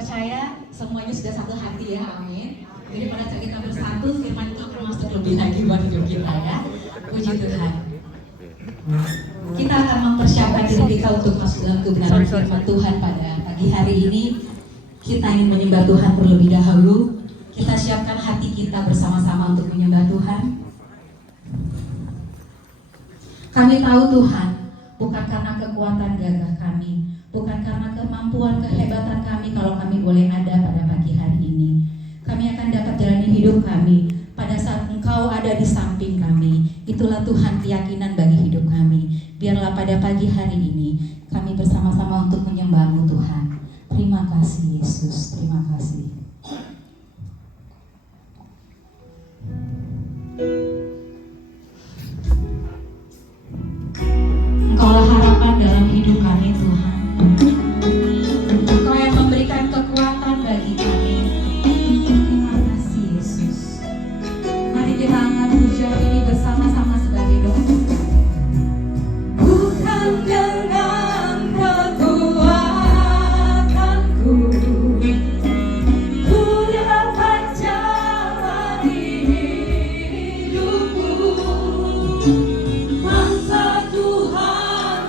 percaya semuanya sudah satu hati ya, amin. Jadi pada saat kita bersatu, firman itu akan masuk lebih lagi buat hidup kita ya. Puji Tuhan. Kita akan mempersiapkan diri kita untuk masuk dalam kebenaran firman Tuhan pada pagi hari ini. Kita ingin menyembah Tuhan terlebih dahulu. Kita siapkan hati kita bersama-sama untuk menyembah Tuhan. Kami tahu Tuhan, bukan karena kekuatan gagah kami, bukan karena kemampuan kehebatan kami kalau kami boleh ada pada pagi hari ini. Kami akan dapat jalani hidup kami pada saat Engkau ada di samping kami. Itulah Tuhan keyakinan bagi hidup kami. Biarlah pada pagi hari ini kami bersama-sama untuk menyembah-Mu Tuhan. Terima kasih Yesus, terima kasih. Engkaulah harapan dalam hidup kami Tuhan. Engkau yang memberikan kekuatan bagi kami. Terima kasih Yesus. Mari kita angkat pujian ini bersama-sama sebagai doa. Bukan dengan kekuatanku ku dapat jalani hidupku. Masa Tuhan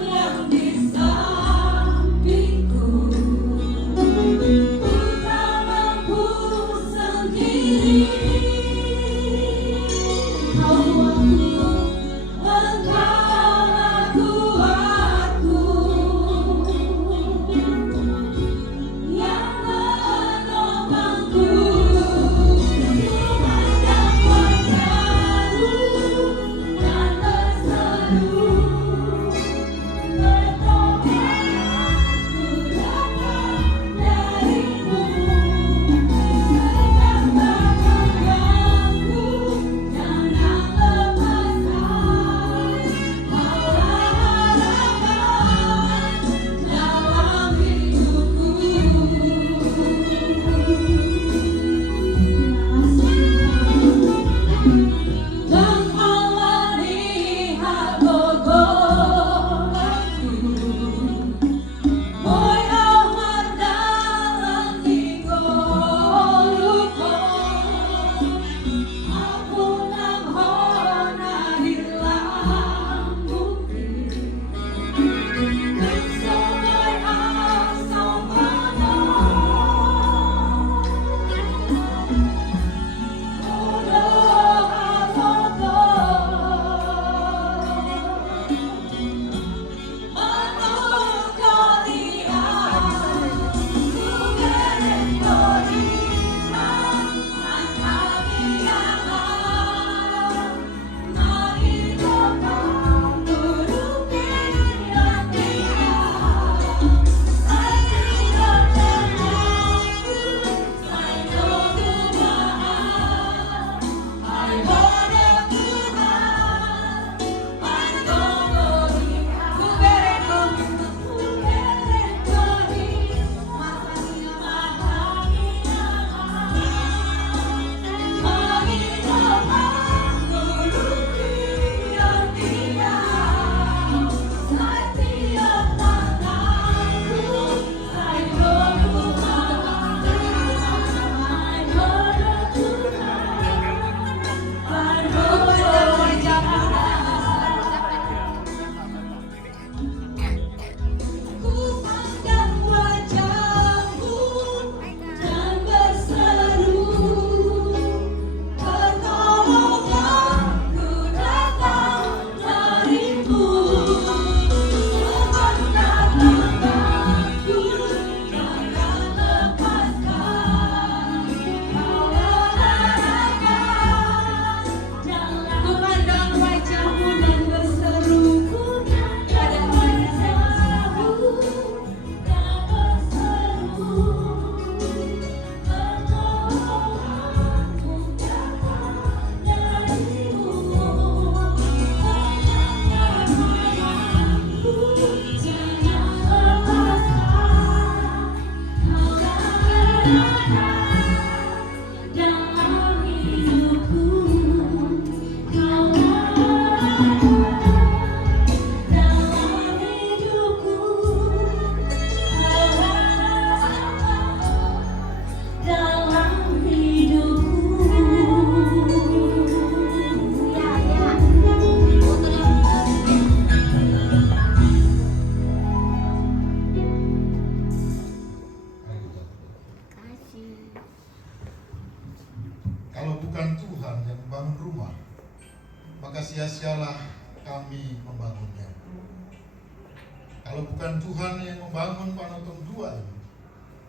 Kalau bukan Tuhan yang membangun Panettone 2 ini,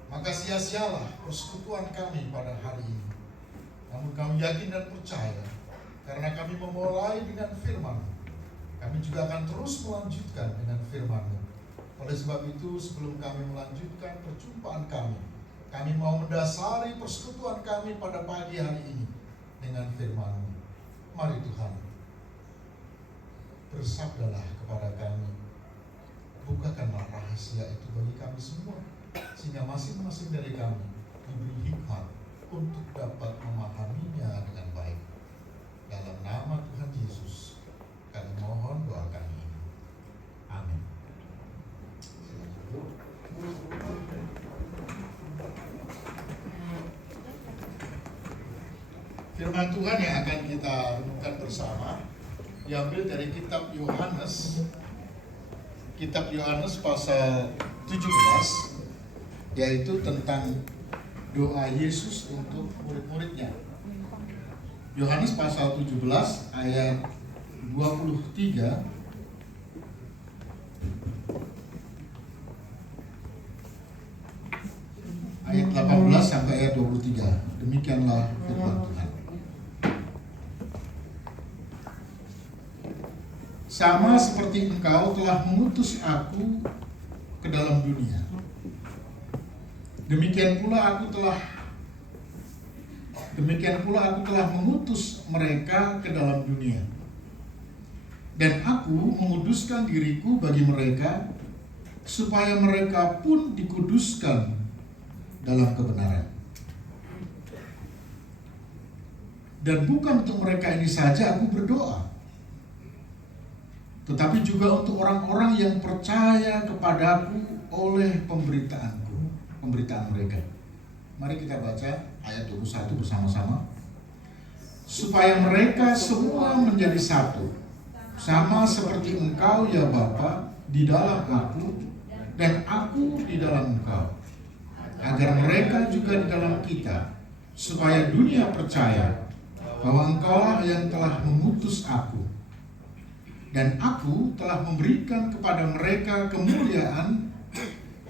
maka sia-sialah persekutuan kami pada hari ini. Namun kami yakin dan percaya, karena kami memulai dengan firman, kami juga akan terus melanjutkan dengan firman-Mu. Oleh sebab itu, sebelum kami melanjutkan perjumpaan kami mau mendasari persekutuan kami pada pagi hari ini dengan firman-Mu. Mari Tuhan, bersabdalah kepada kami, bukakanlah rahasia itu bagi kami semua, sehingga masing-masing dari kami diberi hikmat untuk dapat memahaminya dengan baik. Dalam nama Tuhan Yesus, kami mohon doa kami ini. Amin. Firman Tuhan yang akan kita renungkan bersama diambil dari kitab Yohanes pasal 17, yaitu tentang doa Yesus untuk murid-muridnya. Yohanes pasal 17 ayat 23 ayat 18 sampai ayat 23. Demikianlah firman Tuhan. Sama seperti Engkau telah mengutus aku ke dalam dunia, demikian pula aku telah mengutus mereka ke dalam dunia. Dan aku menguduskan diriku bagi mereka, supaya mereka pun dikuduskan dalam kebenaran. Dan bukan untuk mereka ini saja aku berdoa, tetapi juga untuk orang-orang yang percaya kepadaku oleh pemberitaan mereka. Mari kita baca ayat 21 bersama-sama. Supaya mereka semua menjadi satu, sama seperti Engkau ya Bapa di dalam aku, dan aku di dalam Engkau, agar mereka juga di dalam kita, supaya dunia percaya bahwa Engkaulah yang telah mengutus aku, dan aku telah memberikan kepada mereka kemuliaan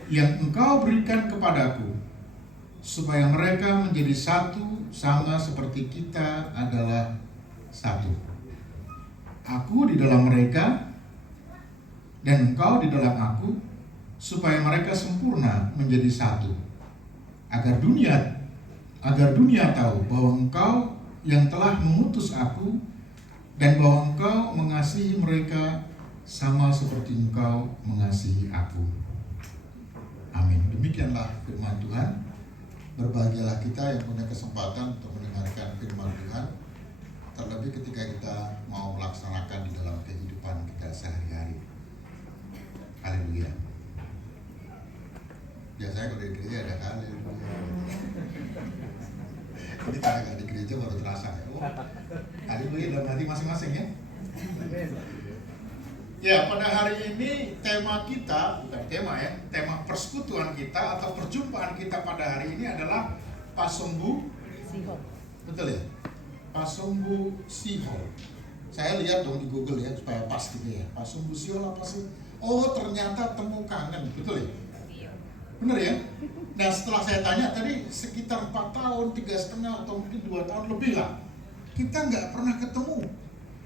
yang Engkau berikan kepadaku, supaya mereka menjadi satu sama seperti kita adalah satu. Aku di dalam mereka dan Engkau di dalam aku, supaya mereka sempurna menjadi satu, agar dunia tahu bahwa Engkau yang telah mengutus aku, dan bahwa Engkau mengasihi mereka sama seperti Engkau mengasihi aku. Amin. Demikianlah firman Tuhan. Berbahagialah kita yang punya kesempatan untuk mendengarkan firman Tuhan, terlebih ketika kita mau melaksanakan di dalam kehidupan kita sehari-hari. Haleluya. Biasanya kalau di gereja ada haleluya. Ini kalau di gereja baru terasa ya. Haleluya dalam hati masing-masing ya. Ya, pada hari ini tema kita, bukan tema persekutuan kita atau perjumpaan kita pada hari ini adalah Pasumbu Sihol. Betul ya? Pasumbu Sihol. Saya lihat dong di Google ya supaya pas gitu ya. Pasumbu Sihol apa sih? Oh, ternyata temu kangen, betul ya? Bener ya? Nah, setelah saya tanya tadi sekitar 4 tahun, 3,5 atau mungkin 2 tahun lebih lah, kita nggak pernah ketemu.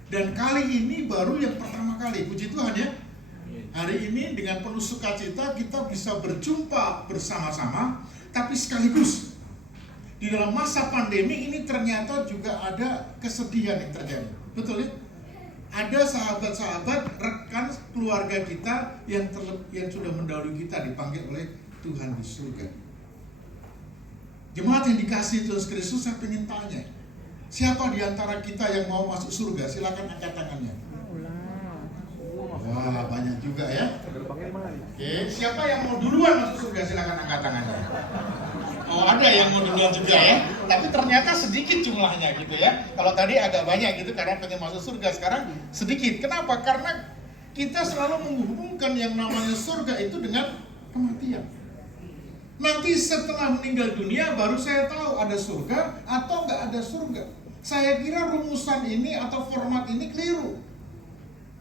Dan kali ini baru yang pertama kali, puji Tuhan ya. Hari ini dengan penuh sukacita kita bisa berjumpa bersama-sama, tapi sekaligus di dalam masa pandemi ini ternyata juga ada kesedihan yang terjadi. Betul ya? Ada sahabat-sahabat, rekan keluarga kita yang sudah mendahului kita dipanggil oleh Tuhan di surga. Jemaat yang dikasihi Tuhan Kristus, saya ingin tanya, siapa di antara kita yang mau masuk surga? Silakan angkat tangannya. Wah, banyak juga ya. Oke, siapa yang mau duluan masuk surga? Silakan angkat tangannya. Oh, ada yang mau duluan juga ya. Tapi ternyata sedikit jumlahnya gitu ya. Kalau tadi agak banyak gitu karena pengen masuk surga, sekarang sedikit. Kenapa? Karena kita selalu menghubungkan yang namanya surga itu dengan kematian. Nanti setelah meninggal dunia baru saya tahu ada surga atau nggak ada surga. Saya kira rumusan ini atau format ini keliru.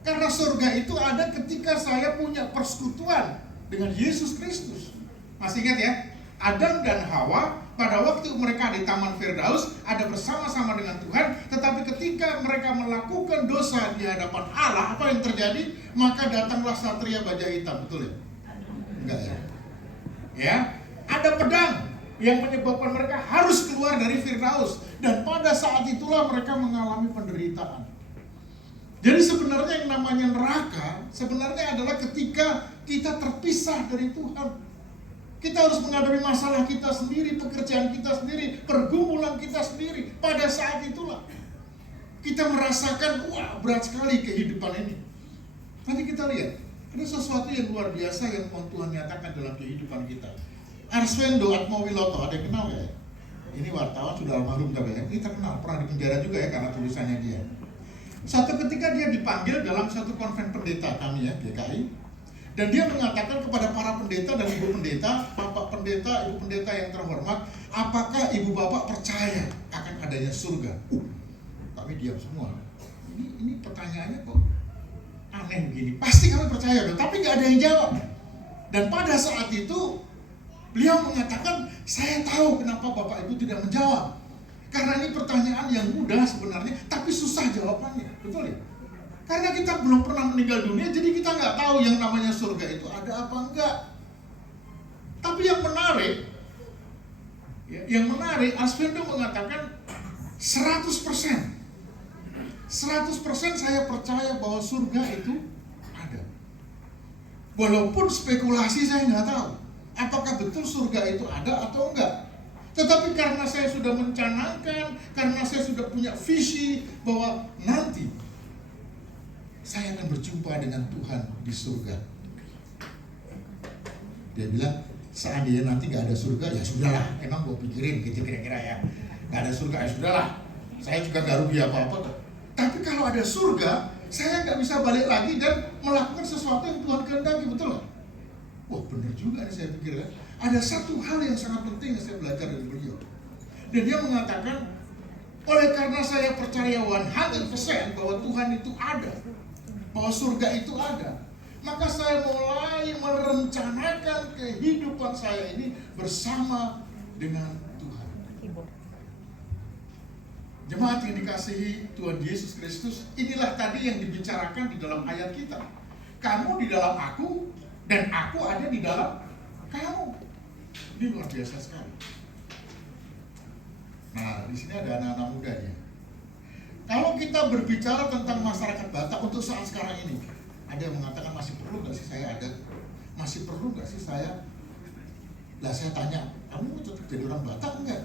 Karena surga itu ada ketika saya punya persekutuan dengan Yesus Kristus. Masih ingat ya? Adam dan Hawa pada waktu mereka di Taman Firdaus ada bersama-sama dengan Tuhan, tetapi ketika mereka melakukan dosa di hadapan Allah, apa yang terjadi? Maka datanglah satria baja hitam, betul ya? Enggak ya? Ya, ada pedang yang menyebabkan mereka harus keluar dari Firdaus, dan pada saat itulah mereka mengalami penderitaan. Jadi sebenarnya yang namanya neraka sebenarnya adalah ketika kita terpisah dari Tuhan. Kita harus menghadapi masalah kita sendiri, pekerjaan kita sendiri, pergumulan kita sendiri. Pada saat itulah kita merasakan, wah berat sekali kehidupan ini. Nanti kita lihat, ada sesuatu yang luar biasa yang Tuhan nyatakan dalam kehidupan kita. Arswendo Atmowiloto, ada yang kenal ya? Ini wartawan sudah almarhum tapi ya, ini terkenal, pernah di penjara juga ya karena tulisannya dia. Suatu ketika dia dipanggil dalam satu konven pendeta kami ya, GKI. Dan dia mengatakan kepada para pendeta dan ibu pendeta, bapak pendeta, ibu pendeta yang terhormat, apakah ibu bapak percaya akan adanya surga? Kami diam semua. Ini pertanyaannya kok aneh begini. Pasti kami percaya dong, tapi nggak ada yang jawab. Dan pada saat itu beliau mengatakan, saya tahu kenapa bapak ibu tidak menjawab. Karena ini pertanyaan yang mudah sebenarnya, tapi susah jawabannya, betul ya? Karena kita belum pernah meninggal dunia, jadi kita nggak tahu yang namanya surga itu ada apa enggak. Tapi yang menarik, Arswendo mengatakan 100% saya percaya bahwa surga itu ada. Walaupun spekulasi saya nggak tahu, apakah betul surga itu ada atau enggak. Tetapi karena saya sudah mencanangkan, karena saya sudah punya visi bahwa nanti saya akan berjumpa dengan Tuhan di surga. Dia bilang, seandainya nanti gak ada surga, ya sudahlah. Emang gue pikirin gitu kira-kira ya. Gak ada surga, ya sudahlah. Saya juga gak rugi apa-apa. Tapi kalau ada surga, saya gak bisa balik lagi dan melakukan sesuatu yang Tuhan kehendaki, betul gak? Wah benar juga nih saya pikir kan. Ada satu hal yang sangat penting yang saya belajar dari beliau. Dan dia mengatakan, oleh karena saya percaya 100% bahwa Tuhan itu ada, bahwa surga itu ada, maka saya mulai merencanakan kehidupan saya ini bersama dengan Tuhan. Jemaat yang dikasihi Tuhan Yesus Kristus, inilah tadi yang dibicarakan di dalam ayat kita. Kamu di dalam aku, dan aku ada di dalam kamu. Ini luar biasa sekali. Nah, di sini ada anak-anak muda ya. Kalau kita berbicara tentang masyarakat Batak untuk saat sekarang ini, ada yang mengatakan masih perlu nggak sih saya ada? Masih perlu nggak sih saya? Lah saya tanya, kamu tetap jadi orang Batak enggak?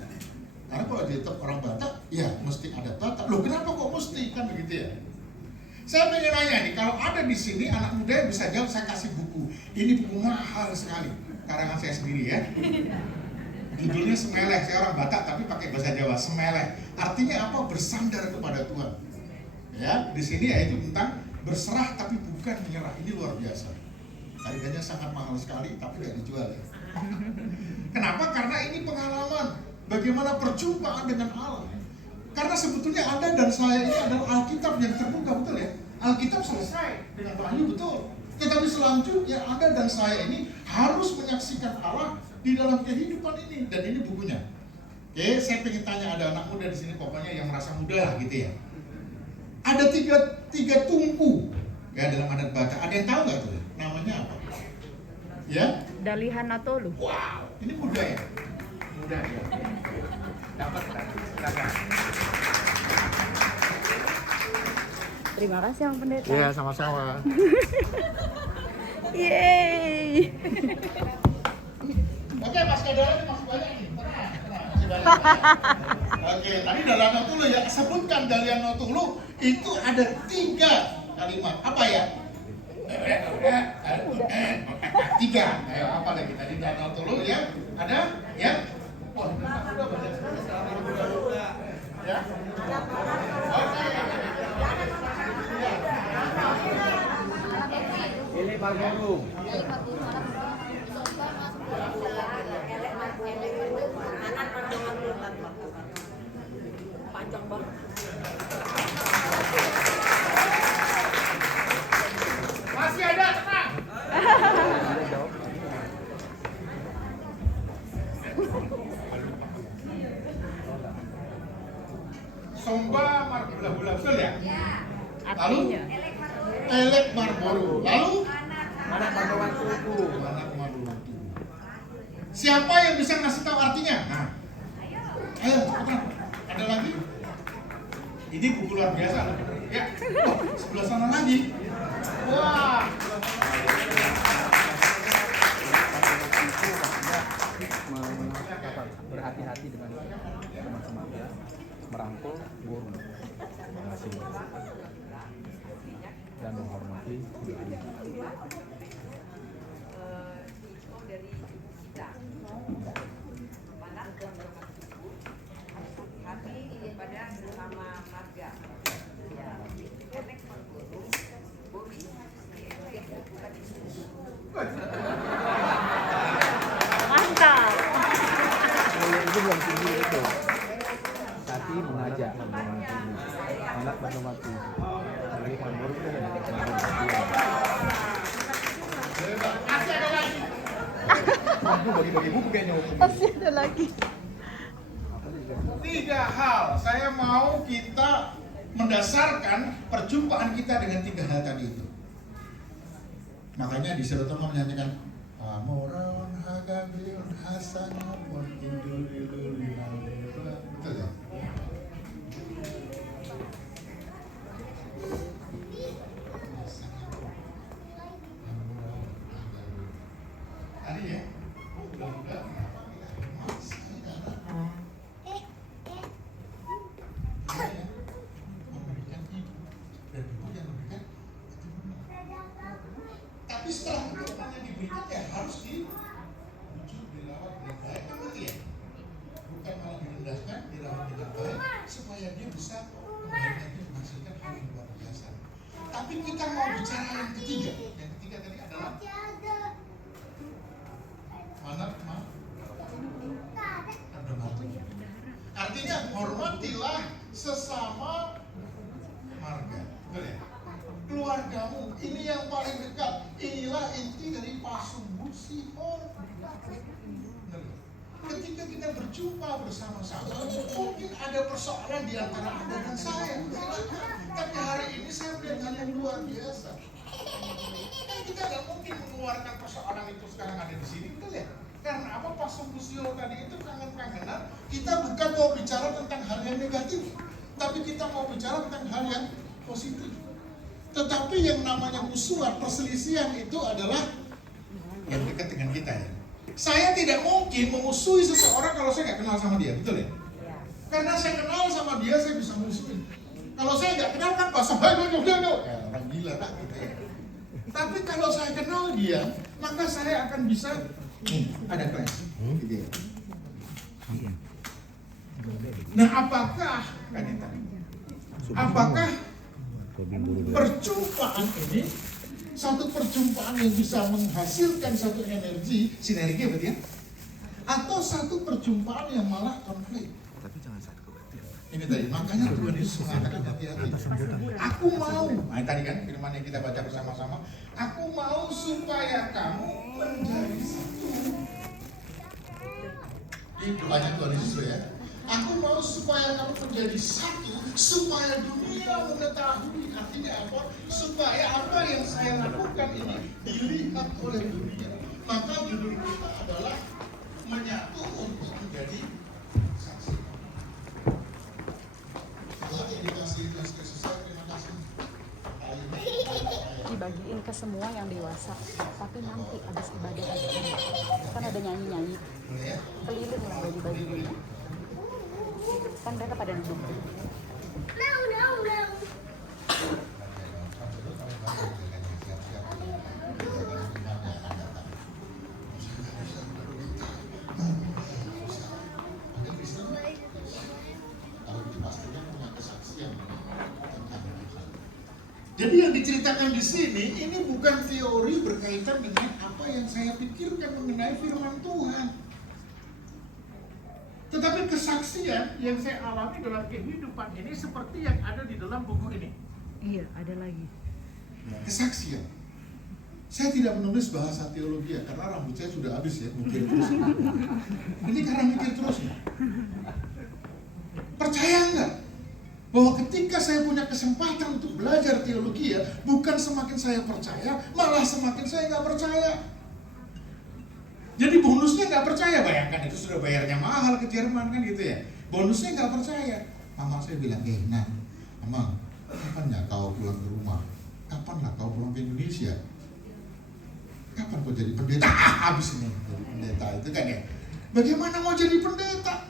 Karena kalau jadi tetap orang Batak, ya mesti ada Batak. Loh kenapa kok mesti? Kan begitu ya? Saya pengen nanya nih, kalau ada di sini anak muda yang bisa jawab, saya kasih buku. Ini buku mahal sekali, karangan saya sendiri ya. Judulnya Semeleh, saya orang Batak tapi pakai bahasa Jawa, Semeleh. Artinya apa? Bersandar kepada Tuhan. Ya, di sini yaitu tentang berserah tapi bukan menyerah. Ini luar biasa. Harganya sangat mahal sekali tapi nggak dijual ya. Kenapa? Karena ini pengalaman bagaimana perjumpaan dengan Allah. Karena sebetulnya Anda dan saya ini adalah Alkitab yang terbuka, betul ya? Alkitab selesai dengan Wahyu, betul. Tetapi selanjutnya Anda dan saya ini harus menyaksikan Allah di dalam kehidupan ini, dan ini bukunya. Oke, saya pengen tanya, ada anak muda di sini pokoknya yang merasa muda lah gitu ya. Ada tiga tumpu ya dalam adat Batak. Ada yang tahu nggak tuh? Namanya apa? Ya? Dalihan Natolu. Wow, ini muda ya? Muda ya. Dapat silakan. Terima kasih Bang Pendeta. Iya, sama-sama. Yeay. Oke, Mas Kadara masih banyak nih. Tenang, masih banyak. Oke, tadi Dalihan Natolu ya, sebutkan Dalihan Natolu itu ada 3 kalimat. Apa ya? 3. Ayo, apa lagi tadi Dalihan Natolu ya? Ada ya? Wah, udah banyak sekali. Ya? Oke. Ini Pak Guru. Panjang banget. Lalu Elek Marboro. Lalu Anak Margawatuku. anak Margawatu. Siapa yang bisa ngasih tahu artinya? Nah, ayo cepetan. Ada lagi? Ini buku luar biasa. Ya, oh, sebelah sana lagi. Wah. Berhati-hati dengan teman-teman ya, merangkul guru dan menghormati guru. Mantap. Itu belum tinggi itu. Tapi mengajak anak Margawatu. Jadi Margawatu itu yang aku bagi-bagi buku kayaknya hukum. Masih ada lagi. 3 hal saya mau kita mendasarkan perjumpaan kita dengan 3 hal tadi itu. Makanya di Serotomo menyanyikan Amorawan hagabiun hasanapun indulilulilala. Betul ya? Tadi ya? Mudah-mudahan memberikan ibu dan ibu yang memberikan tapi setelah itu orang yang diberikan ya harus dibujuk, dirawat dengan baik, kan berarti ya? Bukan malah direndahkan, dirawat dengan baik supaya dia bisa kembali lagi menghasilkan hal yang luar biasa. Tapi kita mau bicara yang ketiga tadi adalah anak artinya hormatilah sesama marga, betul ya? Keluargamu, ini yang paling dekat. Inilah inti dari pasumbu sihor. Ketika kita berjumpa bersama-sama, mungkin ada persoalan di antara Anda dan saya. Tapi hari ini saya melihat hal yang luar biasa. Kita nggak mungkin mengeluarkan persoalan itu sekarang ada di sini, betul ya? Karena apa? Pasumbu sihor tadi itu kangen-kangenan. Kita bukan mau bicara tentang hal yang negatif, tapi kita mau bicara tentang hal yang positif. Tetapi yang namanya musuhan, perselisihan itu adalah yang dekat dengan kita ya. Saya tidak mungkin memusuhi seseorang kalau saya nggak kenal sama dia, betul ya? Karena saya kenal sama dia, saya bisa musuhin. Kalau saya nggak kenal kan pas ya orang gila lah gitu ya. Tapi kalau saya kenal dia, maka saya akan bisa ada kelas. Gitu ya. Nah, apakah perjumpaan ini satu perjumpaan yang bisa menghasilkan satu energi sinergi berarti ya, atau satu perjumpaan yang malah konflik? Tapi jangan satu kebatian. Ini tadi makanya Tuhan Yesus mengatakan hati-hati. Aku mau, nah tadi kan firman yang kita baca bersama-sama, aku mau supaya kamu menjadi satu. Ini doanya Tuhan Yesus ya. Aku mau supaya kamu menjadi satu, supaya dunia mengetahui. Artinya apa? Supaya apa yang saya lakukan ini dilihat oleh dunia. Maka judul kita adalah menyatu untuk menjadi saksi. Dibagiin ke semua yang dewasa, tapi nanti habis ibadah kan ada nyanyi-nyanyi keliling lah bagi-bagiin. Kan mereka pada duduk. Jadi yang diceritakan di sini ini bukan teori berkaitan dengan apa yang saya pikirkan mengenai firman Tuhan. Tetapi kesaksian yang saya alami dalam kehidupan ini seperti yang ada di dalam buku ini. Iya, ada lagi. Kesaksian. Saya tidak menulis bahasa teologi ya, karena rambut saya sudah habis ya, mikir terus. Ini karena mikir terus ya. Percaya enggak? Bahwa ketika saya punya kesempatan untuk belajar teologi ya, bukan semakin saya percaya, malah semakin saya nggak percaya. Jadi bonusnya nggak percaya, bayangkan itu sudah bayarnya mahal ke Jerman kan gitu ya. Bonusnya nggak percaya. Mama saya bilang, Nan, Mama, kapan ya kau pulang ke rumah? Kapan lah kau pulang ke Indonesia? Kapan kau jadi pendeta? Habis ini jadi pendeta itu kan ya. Bagaimana mau jadi pendeta?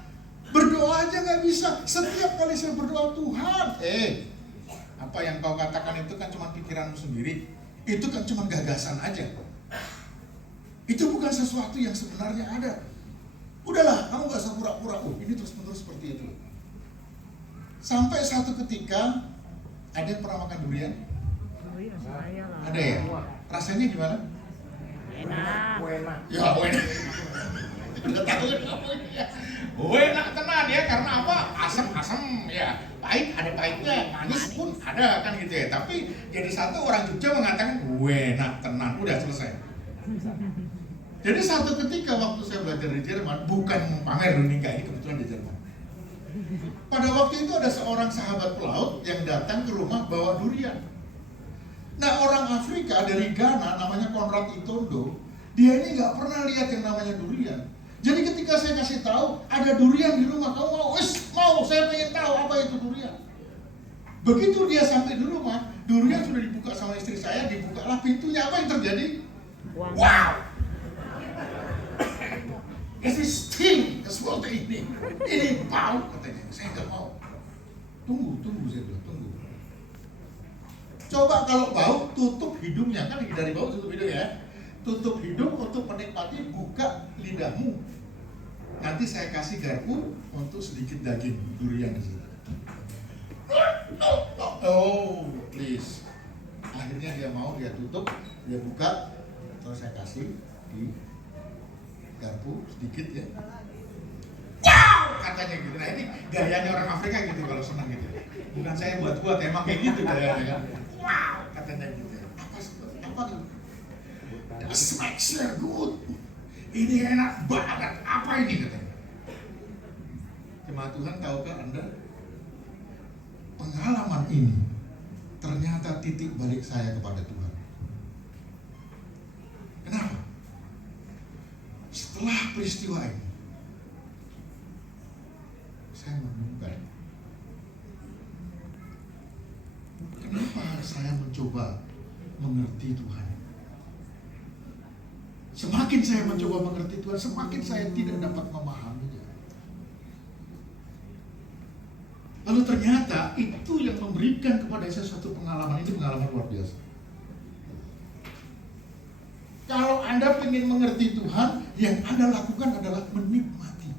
Berdoa aja nggak bisa. Setiap kali saya berdoa, Tuhan, apa yang kau katakan itu kan cuma pikiranmu sendiri. Itu kan cuma gagasan aja. Itu bukan sesuatu yang sebenarnya ada. Udahlah, kamu nggak usah pura-pura. Ini terus-menerus seperti itu. Sampai satu ketika, ada yang pernah makan durian? Ada ya? Rasanya gimana? Enak. Ya, enak. Enak tenan ya, karena apa? Asam-asam ya, pahit ada pahitnya, manis pun ada kan gitu ya. Tapi jadi satu orang Jogja mengatakan enak tenan, udah selesai. Jadi satu ketika waktu saya belajar di Jerman, bukan pamer nikah, ini kebetulan di Jerman. Pada waktu itu ada seorang sahabat pelaut yang datang ke rumah bawa durian. Nah, orang Afrika dari Ghana namanya Konrad Itondo, dia ini nggak pernah lihat yang namanya durian. Jadi ketika saya kasih tahu ada durian di rumah, kamu mau? Mau, saya pengen tahu apa itu durian. Begitu dia sampai di rumah, durian sudah dibuka sama istri saya, dibukalah pintunya, apa yang terjadi? Wow! Ini sting seperti ini bau katanya, saya nggak mau. Tunggu, saya bilang, tunggu. Coba kalau bau, tutup hidungnya, kan dari bau tutup hidung ya. Tutup hidung untuk menikmati, buka lidahmu. Nanti saya kasih garpu untuk sedikit daging durian di situ. Oh, please. Akhirnya dia mau, dia tutup, dia buka, terus saya kasih di garpu sedikit ya. Wow, katanya gitu. Nah ini gayanya orang Afrika gitu kalau senang gitu. Bukan saya buat emang kayak gitu gayanya kan. Wow, katanya gitu. Apa tuh? Das schmeckt sehr gut. Ini enak banget. Apa ini katanya? Jemaat Tuhan, tahukah Anda? Pengalaman ini ternyata titik balik saya kepada Tuhan. Kenapa? Setelah peristiwa ini, saya menemukan kenapa saya mencoba mengerti Tuhan. Semakin saya mencoba mengerti Tuhan, semakin saya tidak dapat memahaminya. Lalu ternyata itu yang memberikan kepada saya suatu pengalaman, itu pengalaman luar biasa. Kalau Anda ingin mengerti Tuhan, yang Anda lakukan adalah menikmati,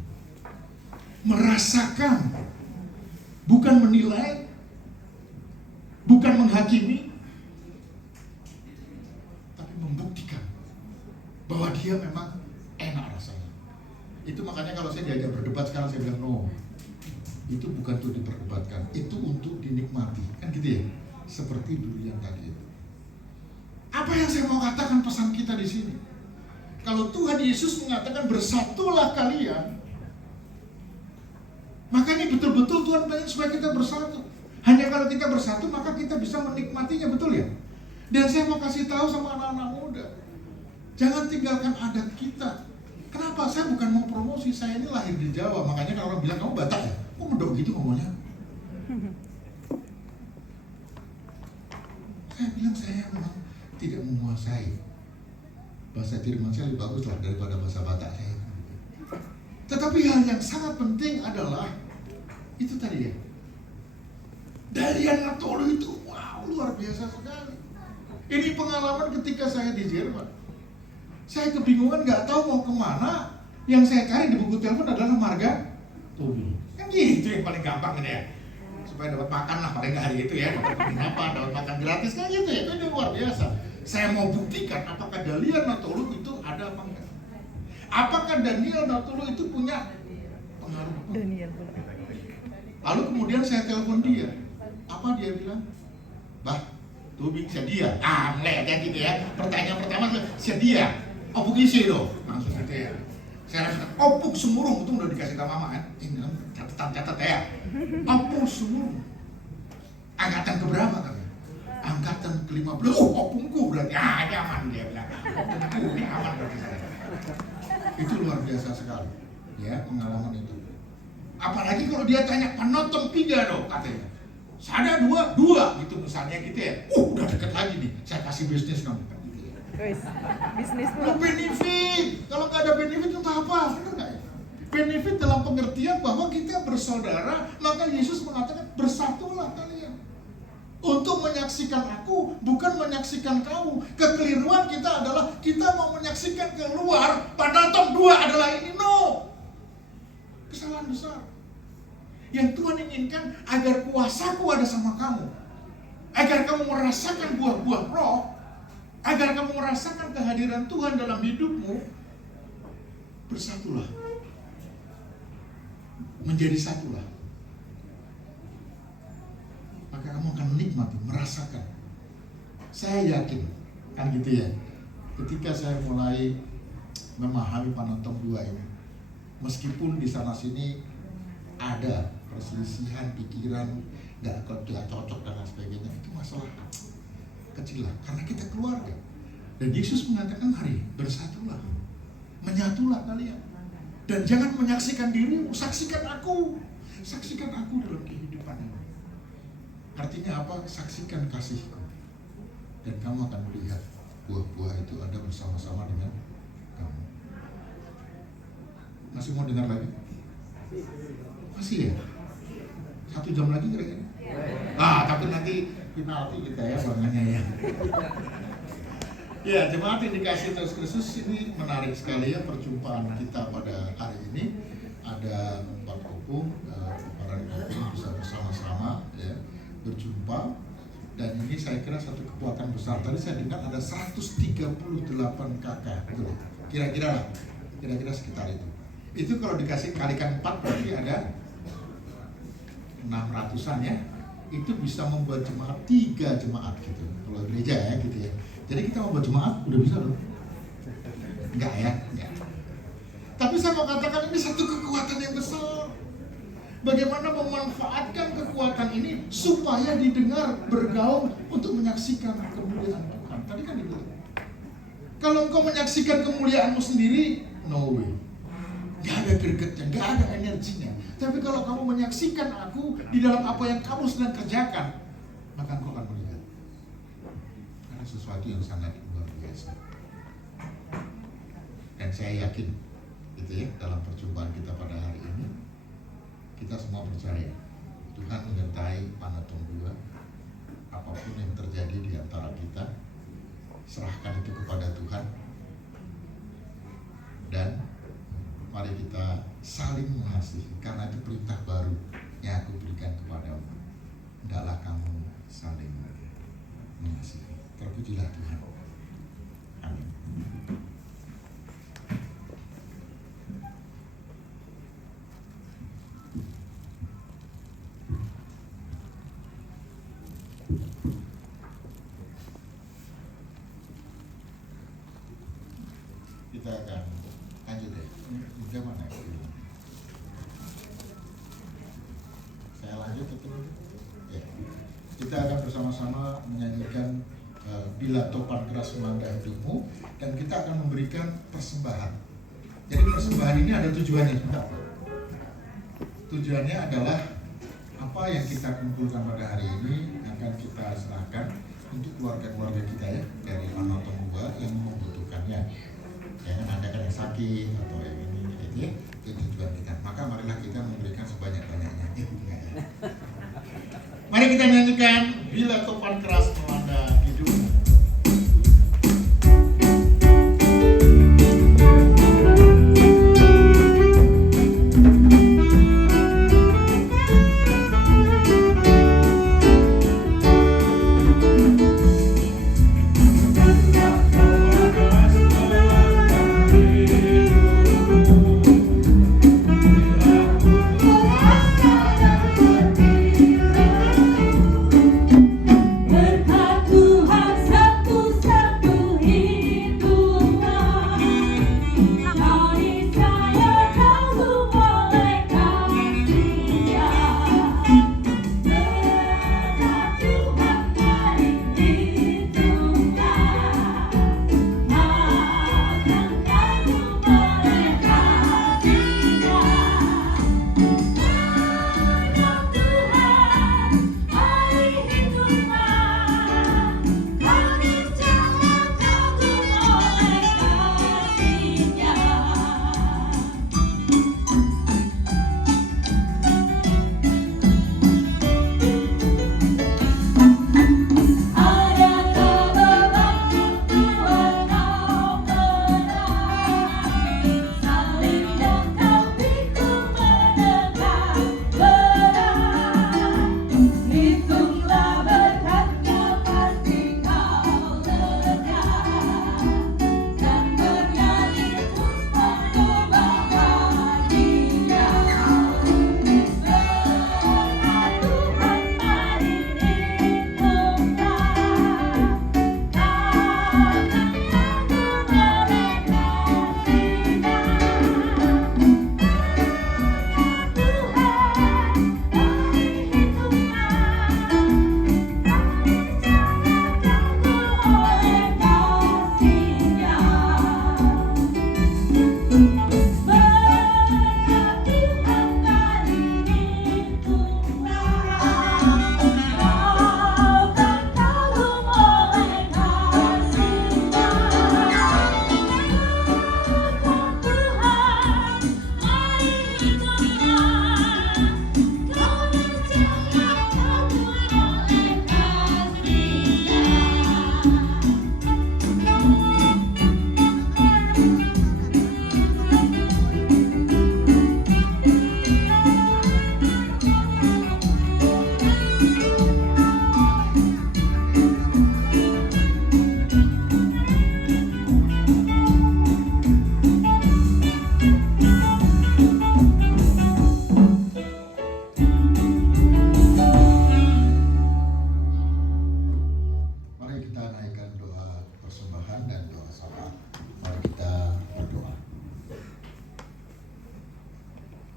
merasakan, bukan menilai, bukan menghakimi, tapi membuktikan bahwa dia memang enak rasanya. Itu makanya kalau saya diajak berdebat sekarang, saya bilang no, itu bukan untuk diperdebatkan, itu untuk dinikmati, kan gitu ya, seperti durian tadi itu. Apa yang saya mau katakan pesan kita di sini? Kalau Tuhan Yesus mengatakan bersatulah kalian, maka ini betul-betul Tuhan pengen supaya kita bersatu. Hanya kalau kita bersatu maka kita bisa menikmatinya, betul ya? Dan saya mau kasih tahu sama anak-anak muda, jangan tinggalkan adat kita. Kenapa? Saya bukan mau promosi, saya ini lahir di Jawa, makanya kalau orang bilang kamu Batak ya, kok mendok gitu ngomongnya? Saya bilang saya memang tidak menguasai bahasa Jerman, saya lebih bagus lah daripada bahasa Batak saya. Tetapi hal yang sangat penting adalah itu tadi ya, Darian Natolu itu wow, luar biasa sekali. Ini pengalaman ketika saya di Jerman. Saya kebingungan, nggak tahu mau kemana. Yang saya cari di buku telepon adalah marga Tobi. Kan gitu yang paling gampang ini ya, supaya dapat makan lah paling hari itu ya, dapat penginapan, dapat makan gratis kan gitu ya, itu luar biasa. Saya mau buktikan apakah Daniel Natolu itu ada apa enggak. Apakah Daniel Natolu itu punya pengaruh apa? Lalu kemudian saya telepon dia. Apa dia bilang? Bah, Tobi sedia. Mulai aja gitu ya. Pertanyaan pertama sedia. Opuk isi loh. Langsung gitu ya. Saya langsung, opuk semurung. Itu udah dikasih ke mama kan. Ini catat ya. Opuk semurung. Angkatan keberapa katanya? Angkatan ke-15. Oh, opungku berarti. Ah, ini aman dia bilang. Opungku ini aman berarti saya. Itu luar biasa sekali. Ya, pengalaman itu. Apalagi kalau dia tanya penonton 3 dong katanya. Sada 2 gitu misalnya gitu ya. Udah deket lagi nih. Saya kasih bisnis kamu. Gitu ya. Bisnis Lu benefit. Kalau nggak ada benefit untuk apa? Benar nggak ya? Benefit dalam pengertian bahwa kita bersaudara, maka Yesus mengatakan bersatulah kalian. Untuk menyaksikan aku, bukan menyaksikan kamu. Kekeliruan kita adalah kita mau menyaksikan keluar, padahal top 2 adalah ini. No. Kesalahan besar. Yang Tuhan inginkan agar kuasaku ada sama kamu. Agar kamu merasakan buah-buah roh. Agar kamu merasakan kehadiran Tuhan dalam hidupmu. Bersatulah. Menjadi satulah. Maka kamu akan menikmati, merasakan. Saya yakin, kan gitu ya. Ketika saya mulai memahami Panonton 2 ini, meskipun di sana sini ada perselisihan pikiran, nggak cocok dan lain sebagainya, itu masalah kecil lah, karena kita keluarga. Dan Yesus mengatakan, mari bersatulah, menyatulah kalian. Dan jangan menyaksikan dirimu, saksikan aku dalam kehidupan ini. Artinya apa? Saksikan kasihku, dan kamu akan melihat buah-buah itu ada bersama-sama dengan kamu. Masih mau dengar lagi? Masih ya? 1 jam lagi kira-kira? Tapi nanti penalti kita ya bangannya ya. Ya, jemaat yang dikasih Tuhan Kristus, ini menarik sekali ya perjumpaan kita pada hari ini. Ada 4 opung, para opung bisa bersama-sama ya, berjumpa. Dan ini saya kira satu kekuatan besar. Tadi saya dengar ada 138 kakak, betul? Kira-kira sekitar itu. Itu kalau dikasih kalikan 4 berarti ada 600-an ya. Itu bisa membuat jemaat 3 jemaat gitu. Kalau gereja ya gitu ya. Jadi kita membuat jemaat udah bisa loh. Enggak ya? Enggak. Tapi saya mau katakan ini satu kekuatan yang besar. Bagaimana memanfaatkan kekuatan ini supaya didengar, bergaung untuk menyaksikan kemuliaan Tuhan. Tadi kan dibilang, kalau engkau menyaksikan kemuliaanmu sendiri, no way. Gak ada gregetnya, gak ada energinya. Tapi kalau kamu menyaksikan aku di dalam apa yang kamu sedang kerjakan, maka engkau akan melihat. Ada sesuatu yang sangat luar biasa. Dan saya yakin, gitu ya, dalam perjumpaan kita pada hari ini, kita semua percaya Tuhan menyertai Panonton 2. Apapun yang terjadi di antara kita, serahkan itu kepada Tuhan. Dan mari kita saling mengasihi, karena itu perintah baru yang aku berikan kepadamu. Hendaklah kamu saling mengasihi. Terpujilah Tuhan. Amin. Kita akan lanjut ya. Ini mana ya? Saya lanjut atau ya. Kita akan bersama-sama menyanyikan Bila Topan Keras Melanda Hidupmu, dan kita akan memberikan persembahan. Jadi persembahan ini ada tujuannya. Tujuannya adalah apa yang kita kumpulkan pada hari ini akan kita serahkan untuk keluarga-keluarga kita ya, dari Panonton 2 yang membutuhkannya. Ya kan, ada yang sakit atau yang ini, itu tujuan kita. Maka marilah kita memberikan sebanyak-banyaknya. Mari kita nyanyikan Bila Topan Keras Melanda Hidupmu. Berkata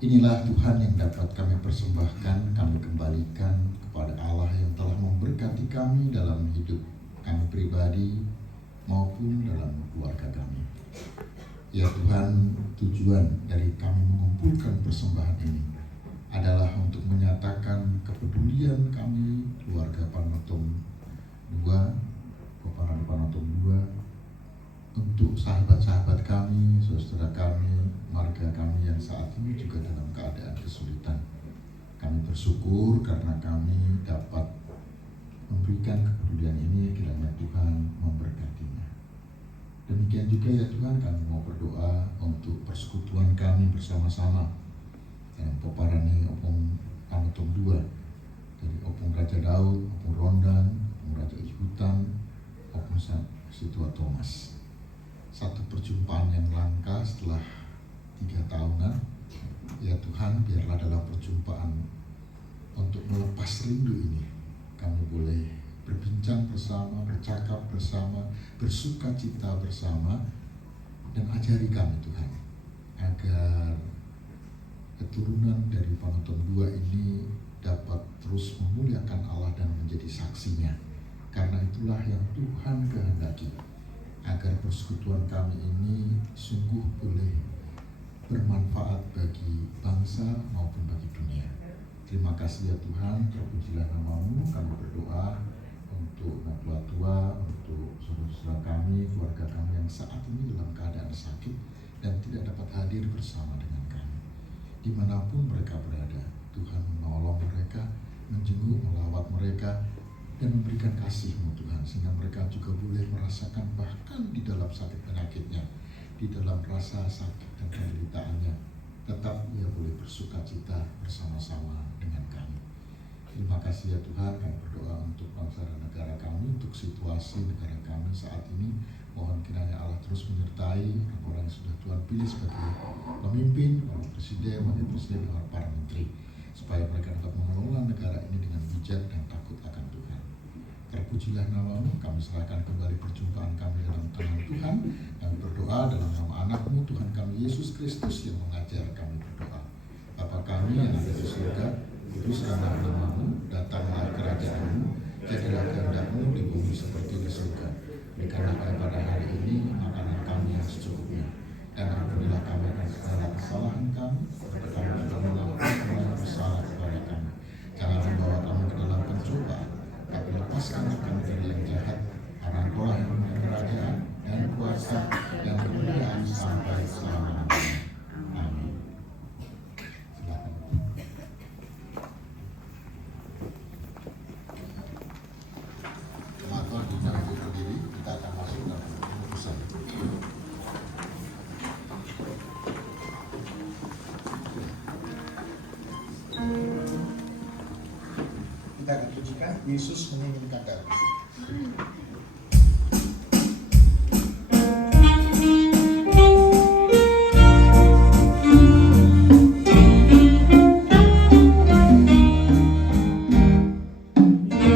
Inilah Tuhan yang dapat kami persembahkan, kami kembalikan kepada Allah yang telah memberkati kami dalam hidup kami pribadi maupun dalam keluarga kami. Ya Tuhan, tujuan dari kami mengumpulkan persembahan ini adalah untuk menyatakan kepedulian kami, keluarga Panotom 2, Koparan Panotom 2, untuk sahabat-sahabat kami, saudara kami, marga kami yang saat ini juga dalam keadaan kesulitan. Kami bersyukur karena kami dapat memberikan kepedulian ini, kiranya Tuhan memberkatinya. Demikian juga ya Tuhan, kami mau berdoa untuk persekutuan kami bersama-sama dalam Peparani Opung Panotom 2, dari Opung Raja Daud, Opung Rondan, Opung Raja Ihutan, Opung Situa Thomas. Satu perjumpaan yang langka setelah 3 tahunan. Ya Tuhan, biarlah dalam perjumpaan untuk melepas rindu ini, kami boleh berbincang bersama, bercakap bersama, bersuka cita bersama, dan ajari kami Tuhan, agar keturunan dari Panotom 2 ini dapat terus memuliakan Allah dan menjadi saksinya. Karena itulah yang Tuhan kehendaki, agar persekutuan kami ini sungguh boleh bermanfaat bagi bangsa maupun bagi dunia. Terima kasih ya Tuhan, terpujilah nama-Mu. Kami berdoa untuk tua-tua, untuk saudara-saudara kami, keluarga kami yang saat ini dalam keadaan sakit dan tidak dapat hadir bersama dengan kami. Dimanapun mereka berada, Tuhan menolong mereka, menjenguk, melawat mereka, dan memberikan kasih-Mu Tuhan, sehingga mereka juga boleh merasakan bahkan di dalam sakit penyakitnya, di dalam rasa sakit dan penderitaannya, tetap ia boleh bersuka cita bersama-sama dengan kami. Terima kasih ya Tuhan, kami berdoa untuk bangsa dan negara kami, untuk situasi negara kami saat ini. Mohon kiranya Allah terus menyertai orang yang sudah Tuhan pilih sebagai pemimpin, para presiden, wakil presiden, dan para menteri, supaya mereka dapat mengelola negara ini dengan bijak dan takut akan Tuhan. Terpujilah nama-Mu, kami serahkan kembali perjumpaan kami dalam tangan Tuhan. Kami berdoa dalam nama anak-Mu, Tuhan kami Yesus Kristus, yang mengajar kami berdoa. Bapa kami yang ada di surga, kuduskanlah nama-Mu, datanglah kerajaan-Mu, jadilah kehendak-Mu di bumi seperti di surga. Berikanlah kami pada hari ini makanan kami yang secukupnya, dan ampunilah kami akan segala kesalahan kami, seperti kami juga mengampuni orang yang bersalah kepada kami. Jangan membawa kami ke dalam pencobaan, tapi lepaskanlah kami dari yang jahat. Karena Engkau-lah yang punya kerajaan dan kuasa dan kemuliaan sampai selama-lamanya. Amin. Silakan. Maka kita berdiri, kita akan masuk dalam keputusan. Kita akan pujikan Yesus menginginkan darah.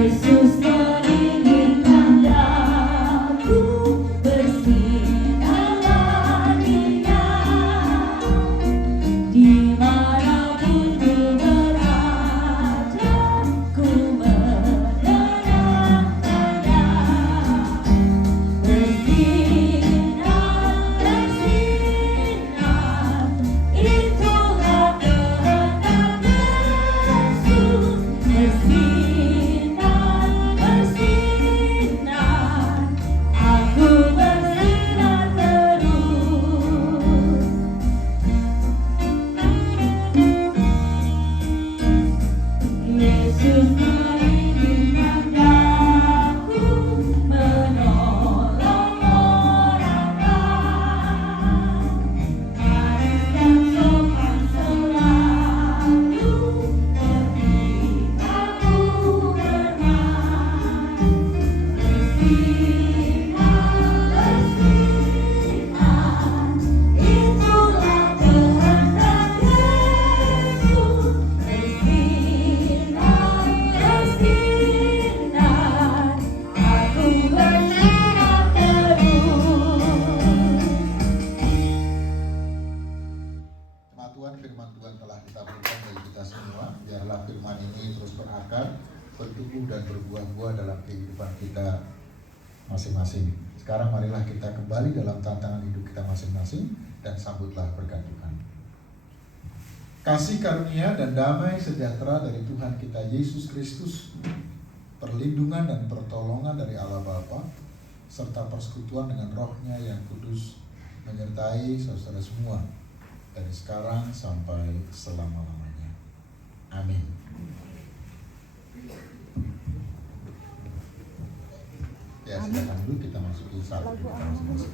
Yesus menginginkan daku bersinar Dia, dimanapun ku berada, ku mendengarkan ini terus berakar, bertumbuh dan berbuah-buah dalam kehidupan kita masing-masing. Sekarang marilah kita kembali dalam tantangan hidup kita masing-masing dan sambutlah berkat Tuhan. Kasih karunia dan damai sejahtera dari Tuhan kita Yesus Kristus, perlindungan dan pertolongan dari Allah Bapa, serta persekutuan dengan Roh-Nya yang kudus menyertai saudara semua dari sekarang sampai selama-lamanya. Amin. Ya, silakan dulu kita masuki salib kita masing-masing.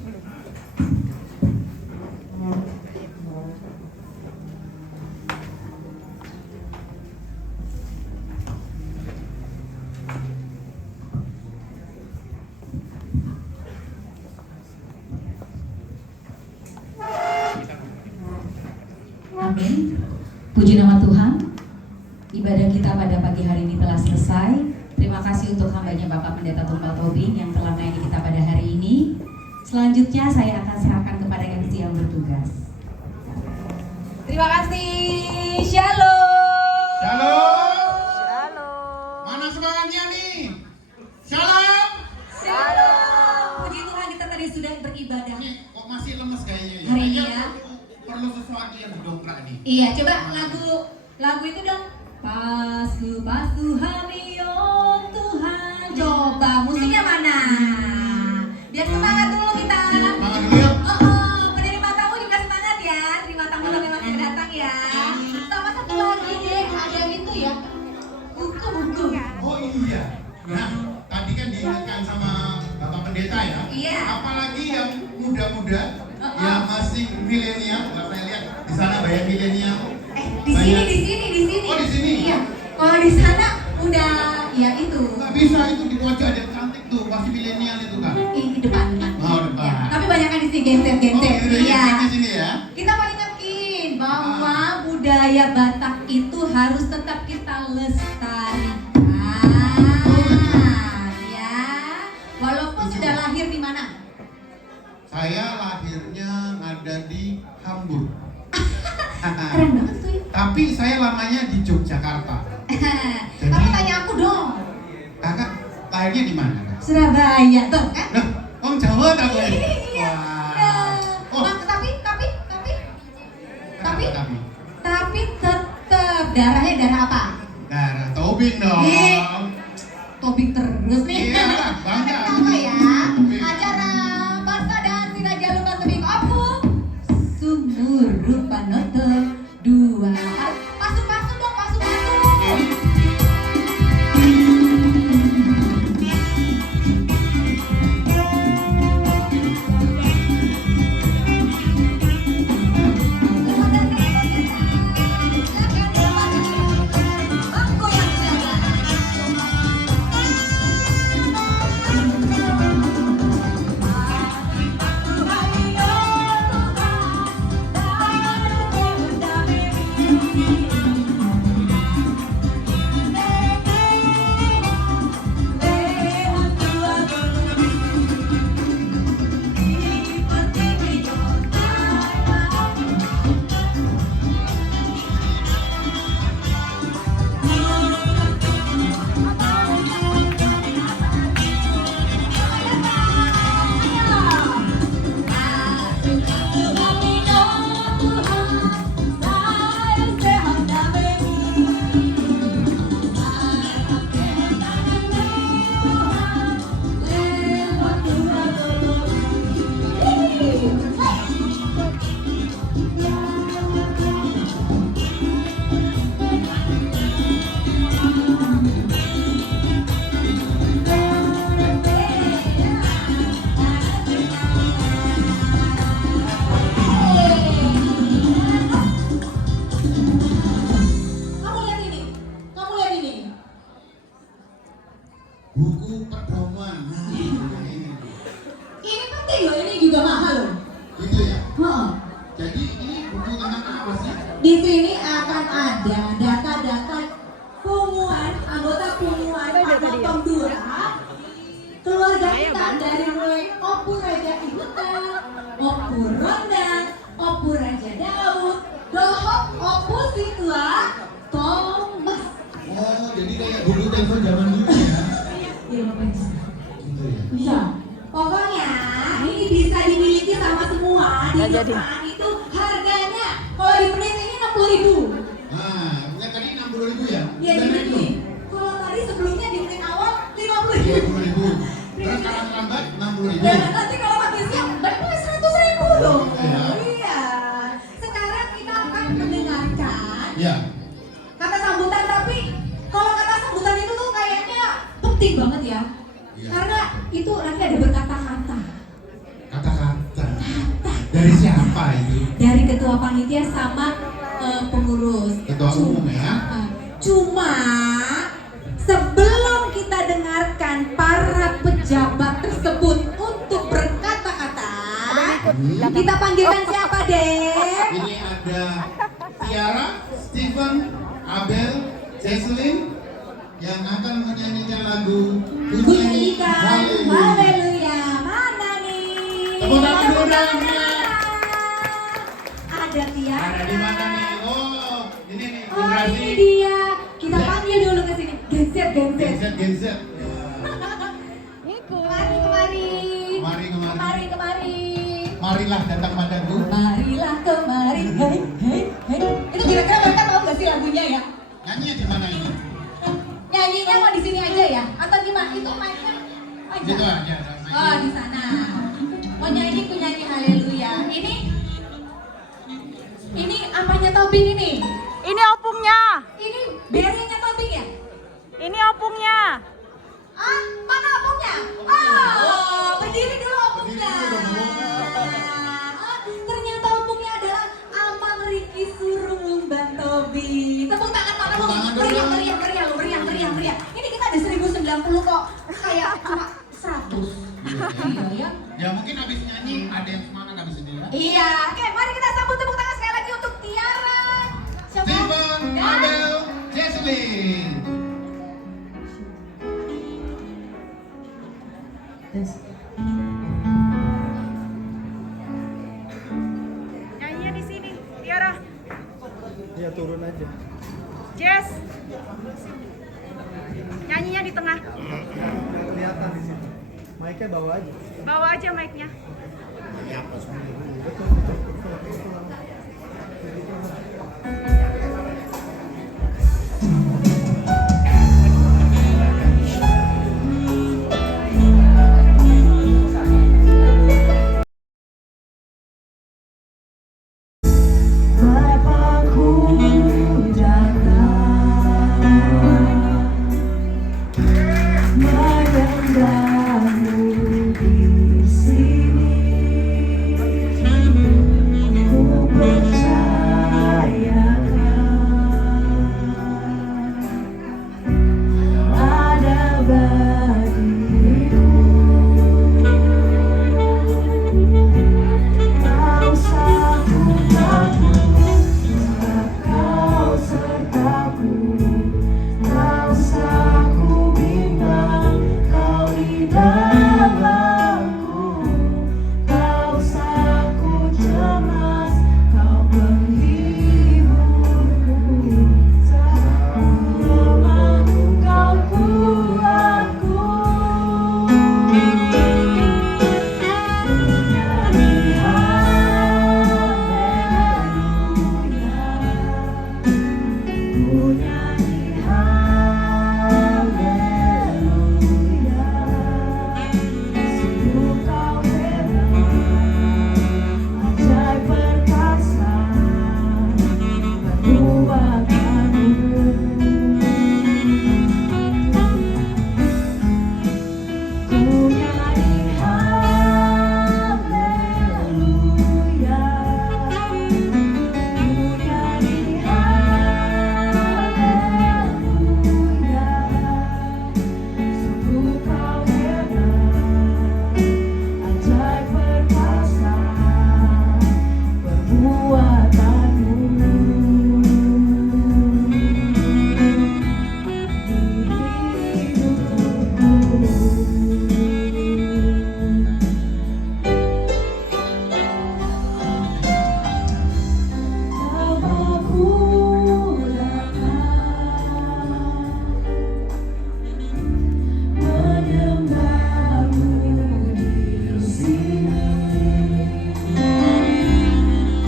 Amin. Puji nama Tuhan. Ibadah kita pada pagi hari ini telah selesai. Terima kasih untuk hambanya Bapak Pendeta Tumpal Tobing yang telah melayani kita pada hari ini. Selanjutnya saya akan serahkan kepada MC yang bertugas. Terima kasih. Shalom. Shalom. Shalom. Mana semangatnya nih? Shalom. Shalom. Puji Tuhan, kita tadi sudah beribadah. Ini kok masih lemes kayaknya ya? Hari ini Kayaknya ya. perlu sesuatu yang didongkrak nih. Iya, coba lagu itu dong. Pasu hamion Tuhan. Coba musiknya mana? Biar semangat dulu kita. Semangat dulu ya. Penerima tamu juga semangat ya. Terima tamu yang memang sudah datang ya. Sama satu lagi ada itu ya. Buku. Oh iya. Nah, tadi kan diingatkan sama Bapak Pendeta ya. Iya. Apalagi yang muda-muda, yang masih milenial. Kalau saya lihat di sana banyak milenial. Di sini. Oh, di sini? Iya. Kalau di sana udah ya itu. Nggak bisa itu di wajah ada yang cantik tuh, masih milenial itu kan. Di depan. Oh, depan. Ya, tapi banyak kan di sini genset. Oh, udah Iya. di sini ya. Kita mau ingetin bahwa budaya Batak itu harus tetap kita lestarikan. Ya. Walaupun sudah lahir di mana? Saya lahirnya ada di Hamburg. Keren banget tuh. Tapi saya lamanya di Yogyakarta. Kamu tanya aku dong. Kakak lahirnya di mana? Kak? Surabaya tuh kan? Nah, Om Jawa tak boleh. Iya. Wah. Oh, Tapi tetap darahnya darah apa? darah Tobing dong. Tobing terus nih. Iya lah, bangga. Pertama ya, Tobing. acara Bangsa dan Sinaja Lumba Tobing Opu Sumuru Panoto 2. Pasuk dong, pasuk. Bangku yang Kamu lihat ini. Buku pedoman. Nah, ini. Ini penting loh, ini juga mahal loh. Gitu ya. Heeh. Jadi ini buku tentang apa sih? Di sini akan ada data-data anggota punguan Patmotong 2 keluarga kita dari mulai Opu Raja Ibuta, Opu Ronda, Opu Raja Daud, Dohop Opu Situa, Thomas. Oh, kayak buku telepon zaman dulu ya. Iya, Bapak. Gitu ya. Iya. Pokoknya ini bisa dimiliki sama semua di Nggak jadi. depan itu harganya kalau di menit ini 60.000. Nah, yang tadi 60.000 ya? Iya di menit ini. Kalau tadi sebelumnya di menit awal 50.000. 50.000. Terus kalau lambat 60.000. Dan nanti kalau makin siang baik 100.000 loh. Iya. Iya. Sekarang kita akan mendengarkan Ya. kata sambutan, tapi kalau kata sambutan itu tuh kayaknya penting banget ya. Iya. Karena itu nanti ada berkata-kata Kata-kata. Dari siapa itu? dari ketua panitia sama pengurus. Ketua umum ya. Cuma sebelum kita dengarkan para pejabat tersebut untuk berkata-kata, kita panggilkan siapa, Dek? Ini ada Tiara, Steven, Abel, Jesselyn yang akan menyanyikan lagu Bunyikan Haleluya. haleluya. Mana nih? Tepuk tangan dulu dong, Mia. Ada Tiara. Ada di mana nih? Oh, ini nih. Oh, generasi ini dia. Kita Ya. panggil dulu ke sini. Genset. Gen Z. Ya. Kemari. Kemari. Marilah datang padaku. Marilah kemari. Hei. Itu kira-kira mereka tahu gak sih lagunya ya? Nyanyi di mana ini? Nyanyinya mau di sini aja ya? Atau gimana? Itu mic-nya aja. Gitu aja. Oh, di sana. Mau nyanyi ku nyanyi haleluya. Ini apanya Tobing ini? Ini opungnya. Ini berinya Tobing ya? Ini opungnya. Ah, mana opungnya? Oh, berdiri dulu opungnya. Oh, ternyata opungnya adalah Amang Riki Surung Bang Tobi. Tepuk tangan Pak Tepuk tangan dulu. meriah. Ini kita ada 1090 kok. Kayak cuma 100. Iya ya. Ya mungkin habis nyanyi ada yang semangat habis ini ya. Iya, oke, mari kita sambut tepuk tangan sekali lagi untuk Tiara. Siapa? Steven, Dan Abel, Jesselyn. Nyanyinya di sini. Tiara. Iya turun aja. Jess. Nyanyinya di tengah. Nggak kelihatan di situ. Mic-nya bawa aja. Bawa aja mic-nya. Bapakku datang mengendamu di sini.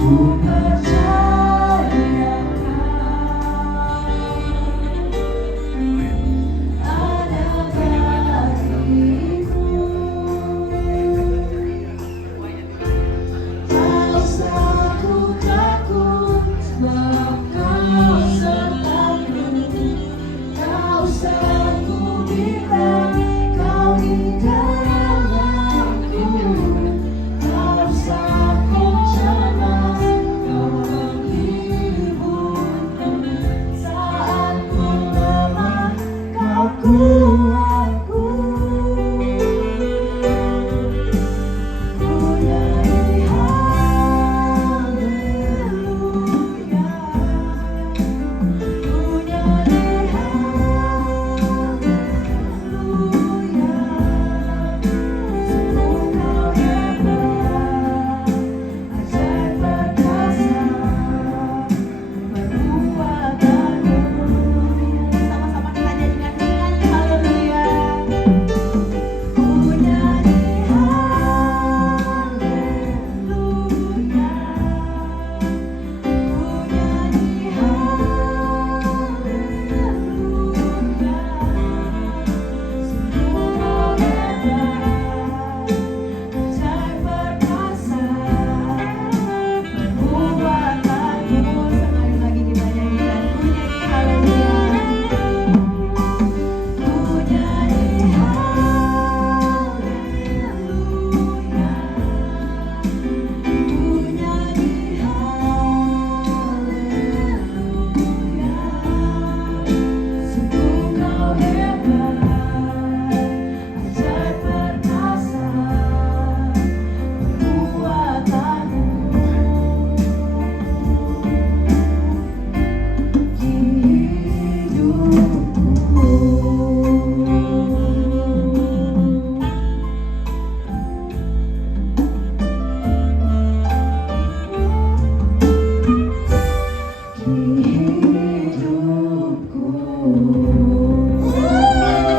Sama-sama kita nyanyikan dengan haleluya. Ku nyanyi haleluya. Ku nyanyi haleluya. Sungguh kau hebat, ajaib perkasa perbuatanmu. Sekali lagi kita nyanyikan, ku nyanyi haleluya. Ku nyanyi haleluya. Ku nyanyi haleluya. Sungguh kau hebat, ajaib perkasa perbuatanmu. Di hidupku.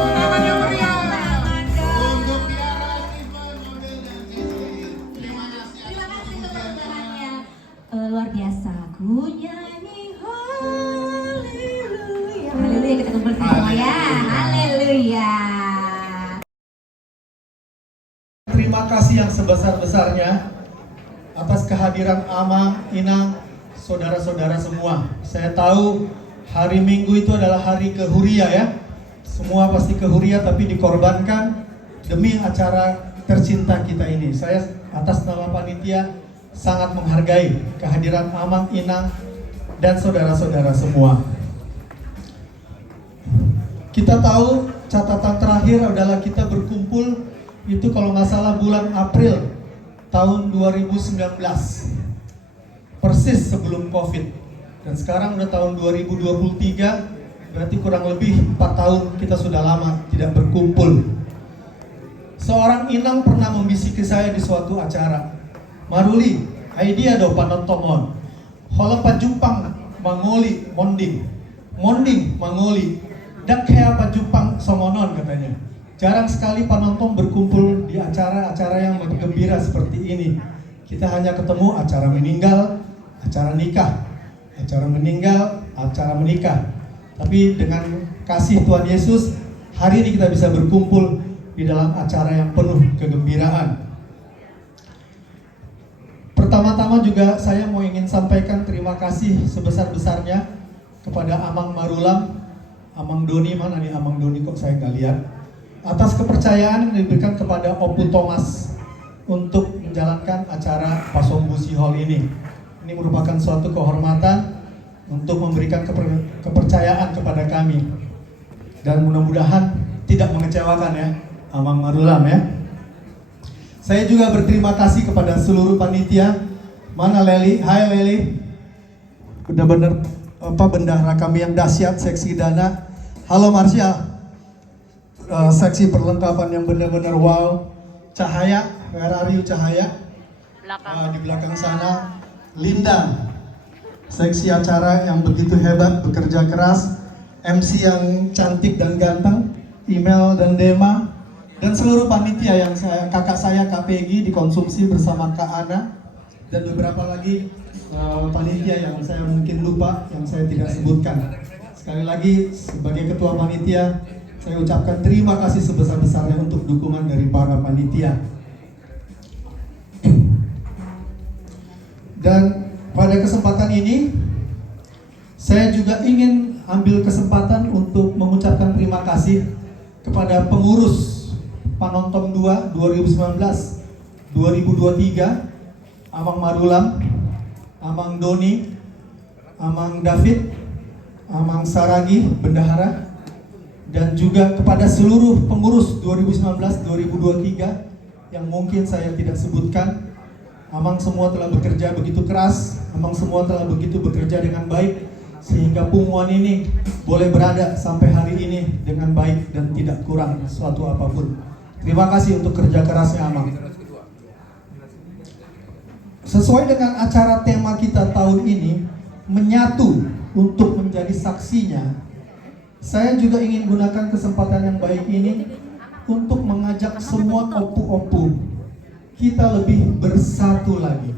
Tangan yang meriah untuk Tiara, Ivan, Model, dan Jessie. Terima kasih Terima kasih keberkahannya. Luar biasa. Ku nyanyi haleluya. Haleluya, kita kumpul semua ya. Haleluya. Terima kasih yang sebesar-besarnya atas kehadiran Amang, Inang, saudara-saudara semua. Saya tahu hari Minggu itu adalah hari kehuria ya. Semua pasti kehuria tapi dikorbankan demi acara tercinta kita ini. Saya atas nama panitia sangat menghargai kehadiran Amang, Inang, dan saudara-saudara semua. Kita tahu catatan terakhir adalah kita berkumpul itu kalau nggak salah bulan April tahun 2019, persis sebelum COVID. Dan sekarang udah tahun 2023, berarti kurang lebih 4 tahun kita sudah lama tidak berkumpul. Seorang Inang pernah membisiki saya di suatu acara, Maruli, idea do panontomon, hola pajumpang mangoli monding, monding mangoli, dak kaya pajumpang songonon katanya. Jarang sekali penonton berkumpul di acara-acara yang bergembira seperti ini. Kita hanya ketemu acara meninggal, acara nikah, acara meninggal, acara menikah. Tapi dengan kasih Tuhan Yesus, hari ini kita bisa berkumpul di dalam acara yang penuh kegembiraan. Pertama-tama juga saya mau ingin sampaikan terima kasih sebesar-besarnya kepada Amang Marulam, Amang Doni, mana nih Amang Doni kok saya nggak lihat, atas kepercayaan yang diberikan kepada Opu Thomas untuk menjalankan acara Pasombusi Hall ini. Ini merupakan suatu kehormatan untuk memberikan kepercayaan kepada kami. Dan mudah-mudahan tidak mengecewakan ya, Amang Marulam ya. Saya juga berterima kasih kepada seluruh panitia. Mana Leli? Hai Leli. Benar-benar bendahara kami yang dahsyat, seksi Dana. Halo Marsha. Seksi perlengkapan yang benar-benar wow. Cahaya, where are you Cahaya? Di belakang sana Linda, seksi acara yang begitu hebat, bekerja keras, MC yang cantik dan ganteng, Email dan Dema, dan seluruh panitia yang kakak saya Kak Peggy dikonsumsi bersama Kak Ana, dan beberapa lagi panitia yang saya mungkin lupa, yang saya tidak sebutkan. Sekali lagi sebagai ketua panitia, saya ucapkan terima kasih sebesar-besarnya untuk dukungan dari para panitia. Dan pada kesempatan ini, saya juga ingin ambil kesempatan untuk mengucapkan terima kasih kepada pengurus Panonton 2 2019-2023, Amang Marulam, Amang Doni, Amang David, Amang Saragi, Bendahara, dan juga kepada seluruh pengurus 2019-2023 yang mungkin saya tidak sebutkan. Amang semua telah bekerja begitu keras, Amang semua telah begitu bekerja dengan baik, sehingga Pumuan ini boleh berada sampai hari ini dengan baik dan tidak kurang suatu apapun. Terima kasih untuk kerja kerasnya Amang. Sesuai dengan acara tema kita tahun ini, menyatu untuk menjadi saksinya, saya juga ingin gunakan kesempatan yang baik ini untuk mengajak semua opu-opu kita lebih bersatu lagi.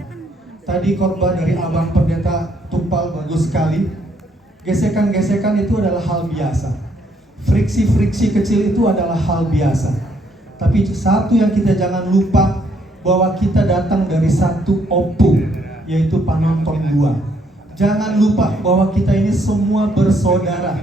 Tadi khotbah dari Abang Pendeta Tumpal bagus sekali. Gesekan-gesekan itu adalah hal biasa. Friksi-friksi kecil itu adalah hal biasa. Tapi satu yang kita jangan lupa, bahwa kita datang dari satu opu, yaitu Panonton 2. Jangan lupa bahwa kita ini semua bersaudara.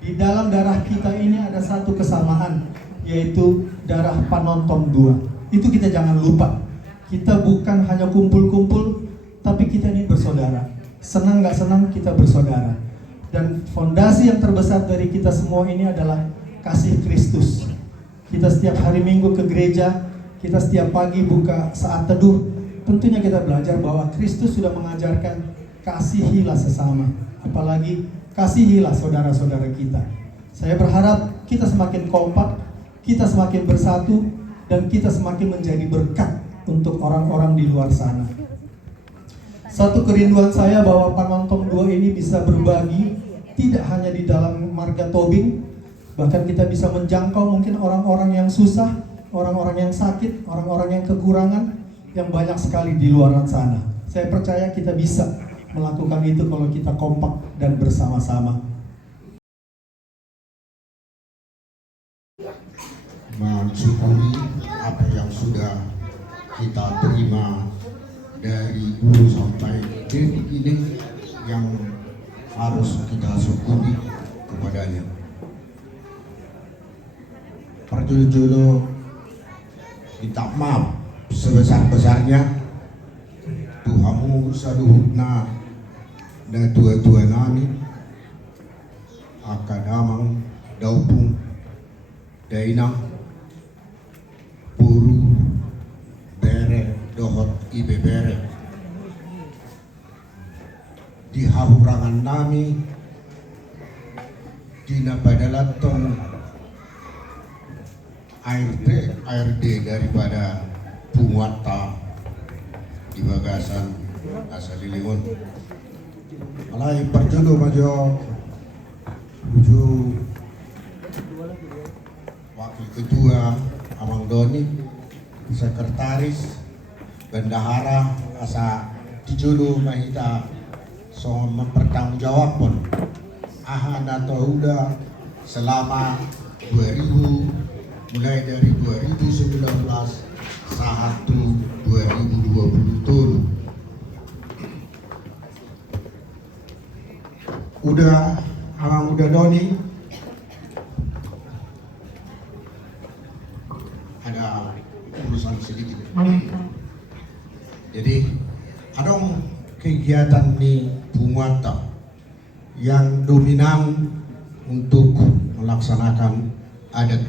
Di dalam darah kita ini ada satu kesamaan, yaitu darah Panonton 2. Itu kita jangan lupa. Kita bukan hanya kumpul-kumpul, tapi kita ini bersaudara. Senang gak senang kita bersaudara. Dan fondasi yang terbesar dari kita semua ini adalah kasih Kristus. Kita setiap hari Minggu ke gereja, kita setiap pagi buka saat teduh, tentunya kita belajar bahwa Kristus sudah mengajarkan kasihilah sesama, apalagi kasihilah saudara-saudara kita. Saya berharap kita semakin kompak, kita semakin bersatu, dan kita semakin menjadi berkat untuk orang-orang di luar sana. Satu kerinduan saya bahwa Panonton 2 ini bisa berbagi, tidak hanya di dalam marga Tobing, bahkan kita bisa menjangkau mungkin orang-orang yang susah, orang-orang yang sakit, orang-orang yang kekurangan, yang banyak sekali di luar sana. Saya percaya kita bisa melakukan itu kalau kita kompak dan bersama-sama. Mensyukuri apa yang sudah kita terima dari dulu sampai detik ini, yang harus kita syukuri kepadanya. Perjulu-julu minta maaf sebesar-besarnya. Tuhamu saduhna dan dua-dua nami akan amang daupung dainang puru bere dohot ibe bere di hahurangan nami dina badalaton ARD daripada Pumuata di Bagasan Asalilingon. Alai perjodoh majo uju wakil ketua Amang Doni, sekretaris bendahara asa dijodoh mahita so mempertanggungjawabkan ahana tohuda selama 2000 mulai dari 2019 saat 2020 turun. Udah Doni ada urusan sedikit. Jadi ada kegiatan di Pumuata yang dominan untuk melaksanakan adat.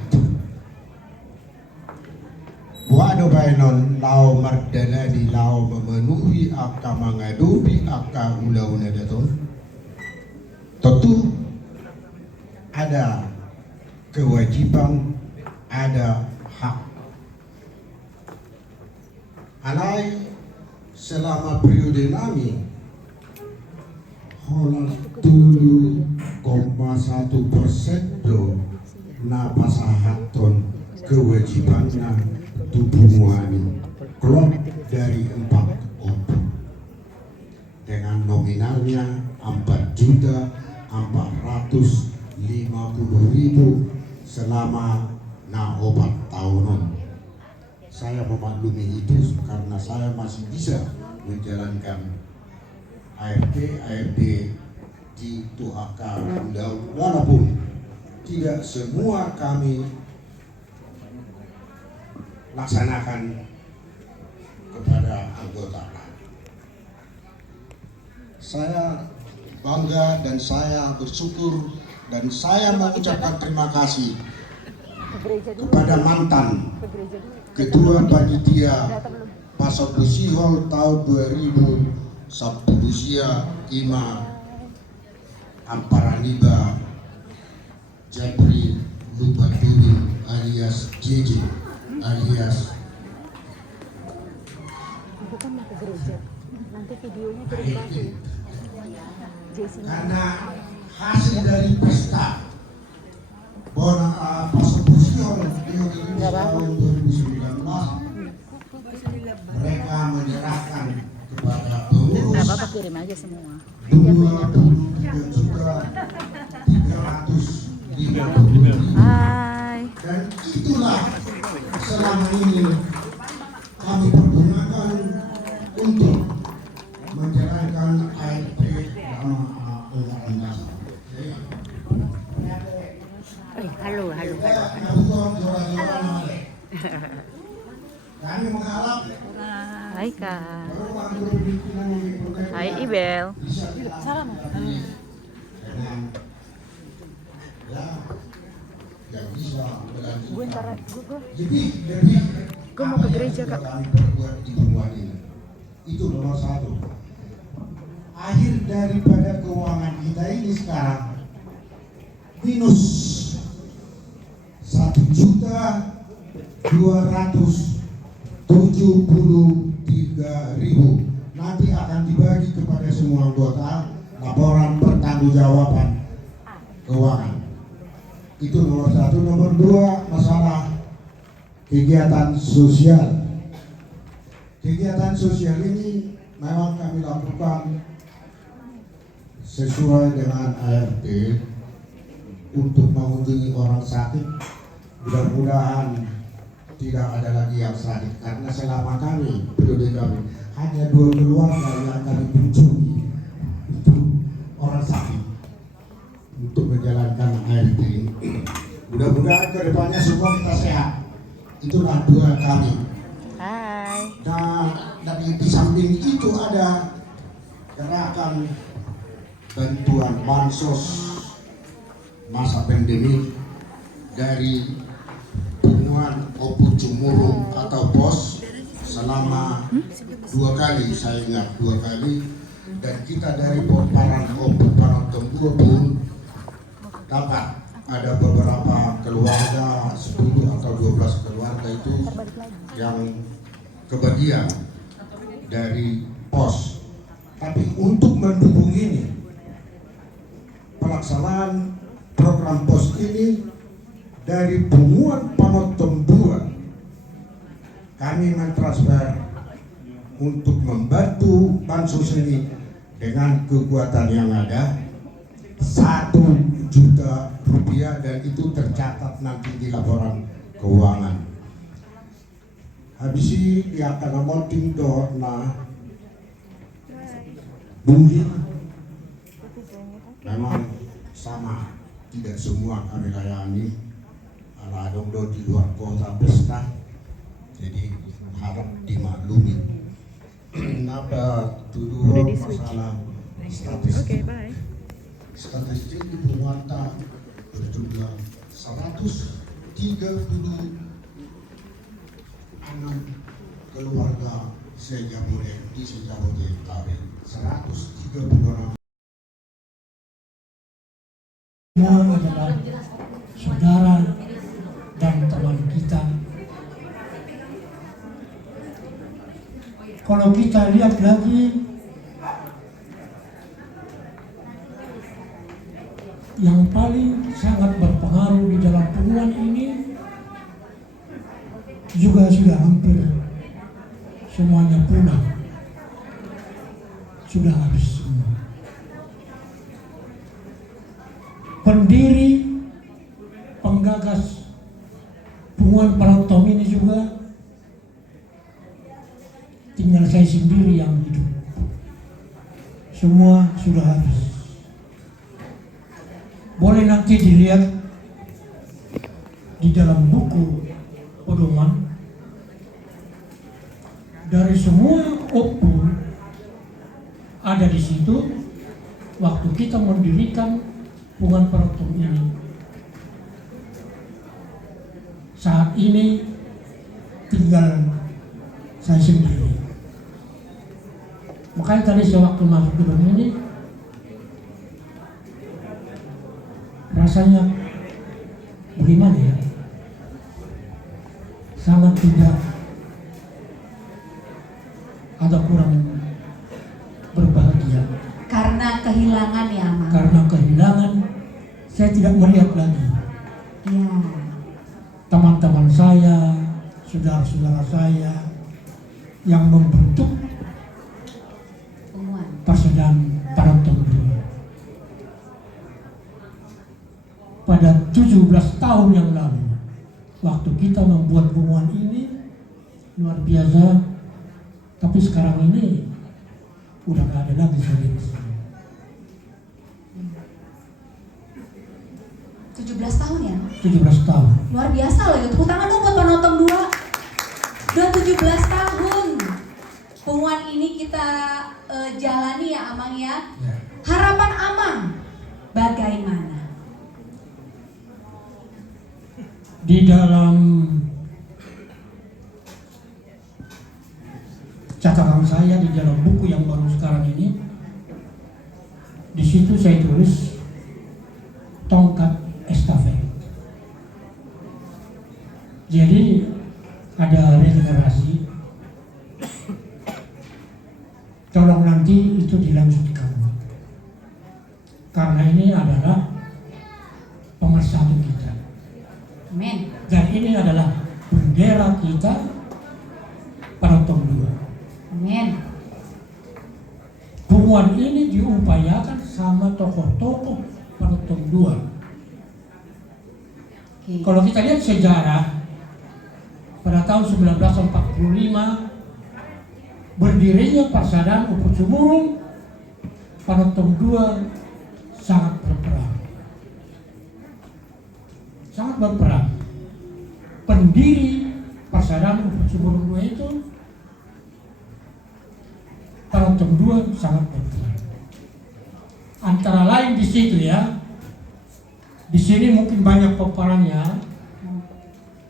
Buano bainon lao mardana di lao memenuhi aka mengadopi aka ula-ula daton. Tentu ada kewajiban, ada hak. Alai selama periode nami holas 7,1% do na pasahaton kewajibannya tubuh muani klop dari 4 opo. dengan nominalnya 4.450.000 selama 4 tahun. Saya memaklumi itu karena saya masih bisa menjalankan ARD di TUHK walaupun tidak semua kami laksanakan kepada anggota. Saya bangga dan saya bersyukur dan saya mengucapkan terima kasih kepada mantan Ketua Panitia Pasar Busihol tahun 2000 Sabtusia Ima Amparaniba Jabri Lubadudin alias JJ alias bukan mau ke gereja, nanti videonya kirim lagi. karena hasil dari pesta Bona Pasar Busihol tahun 2019 mereka menyerahkan kepada pengurus Nggak apa-apa, kirim aja semua. 23.350.000 Hai. dan itulah selama ini kami pergunakan untuk menjalankan ARD dalam undang-undang. Halo. Kami mengharap Hai Kak. Hai Ibel. Salam. Gue ntar gue mau ke gereja Kak. Itu nomor 1. Akhir daripada keuangan kita ini sekarang minus 1.273.000 nanti akan dibagi kepada semua anggota laporan pertanggungjawaban keuangan. Itu nomor 1. Nomor 2 masalah kegiatan sosial. Kegiatan sosial ini memang kami lakukan sesuai dengan ART untuk mengunjungi orang sakit. Mudah-mudahan tidak ada lagi yang sakit karena selama kami periode kami hanya 2 keluarga yang kami kunjungi itu orang sakit untuk menjalankan ART ini. Mudah-mudahan kedepannya semua kita sehat. Itulah doa kami. Hai. Nah, dari di samping itu ada gerakan bantuan bansos masa pandemi dari Bunguan Opu Cumurung atau POS selama 2 kali, saya ingat 2 kali, dan kita dari Porparan Opu Panotembua pun dapat ada beberapa keluarga 10 atau 12 keluarga itu yang kebagian dari POS. Tapi untuk mendukung ini pelaksanaan program POS ini dari Bunguan Panotembua kami mentransfer untuk membantu bansos ini dengan kekuatan yang ada 1 juta rupiah dan itu tercatat nanti di laporan keuangan. Habis ini dia akan memonting na mungkin memang sama, tidak semua kami layani ala dong di luar kota pesta, jadi harap dimaklumi. Apa tuduhan masalah statistik. Statistik di Purwanta berjumlah 136 keluarga Sejabodetabek di Sejabodetabek 136. Semua adalah saudara dan teman kita. Kalau kita lihat lagi, yang paling sangat berpengaruh di dalam temuan ini juga sudah hampir semuanya pulang. sudah habis semua. Pendiri, penggagas Punguan Parotom ini juga tinggal saya sendiri yang hidup. Semua sudah habis. Boleh nanti dilihat di dalam buku pedoman, dari semua opung ada di situ waktu kita mendirikan Punguan Parotom ini. Saat ini tinggal saya sendiri. Makanya tadi saya waktu masuk gedung ini rasanya bagaimana ya? Sangat tidak, agak kurang berbahagia. Karena kehilangan ya, Mang. Karena kehilangan, saya tidak melihat lagi Iya. teman-teman saya, saudara-saudara saya yang membentuk Punguan. Persaudaraan Parotom II. Pada 17 tahun yang lalu, waktu kita membuat Punguan ini luar biasa, tapi sekarang ini udah gak ada lagi solid. 17 tahun ya? 17 tahun. Luar biasa loh ya. Tepuk tangan dong buat Parotom 2. Udah 17 tahun. Punguan ini kita jalani ya, Amang ya. Harapan Amang bagaimana? Di dalam catatan saya, di dalam buku yang baru sekarang ini, di situ saya tulis tongkat estafet. Jadi ada regenerasi. Tolong nanti itu dilanjutkan. Karena ini adalah pemersatu kita. Amin. Dan ini adalah bendera kita Parotom II. Amin. Punguan ini diupayakan sama tokoh-tokoh Parotom II. Oke. Kalau kita lihat sejarah, pada tahun 1945 berdirinya Persaudaraan Uput Sumurung, Parotom II sangat berperan. Sangat berperan. Pendiri Persaudaraan Uput Sumurung II itu Parotom II sangat berperan. Antara lain di situ ya. Di sini mungkin banyak paparannya.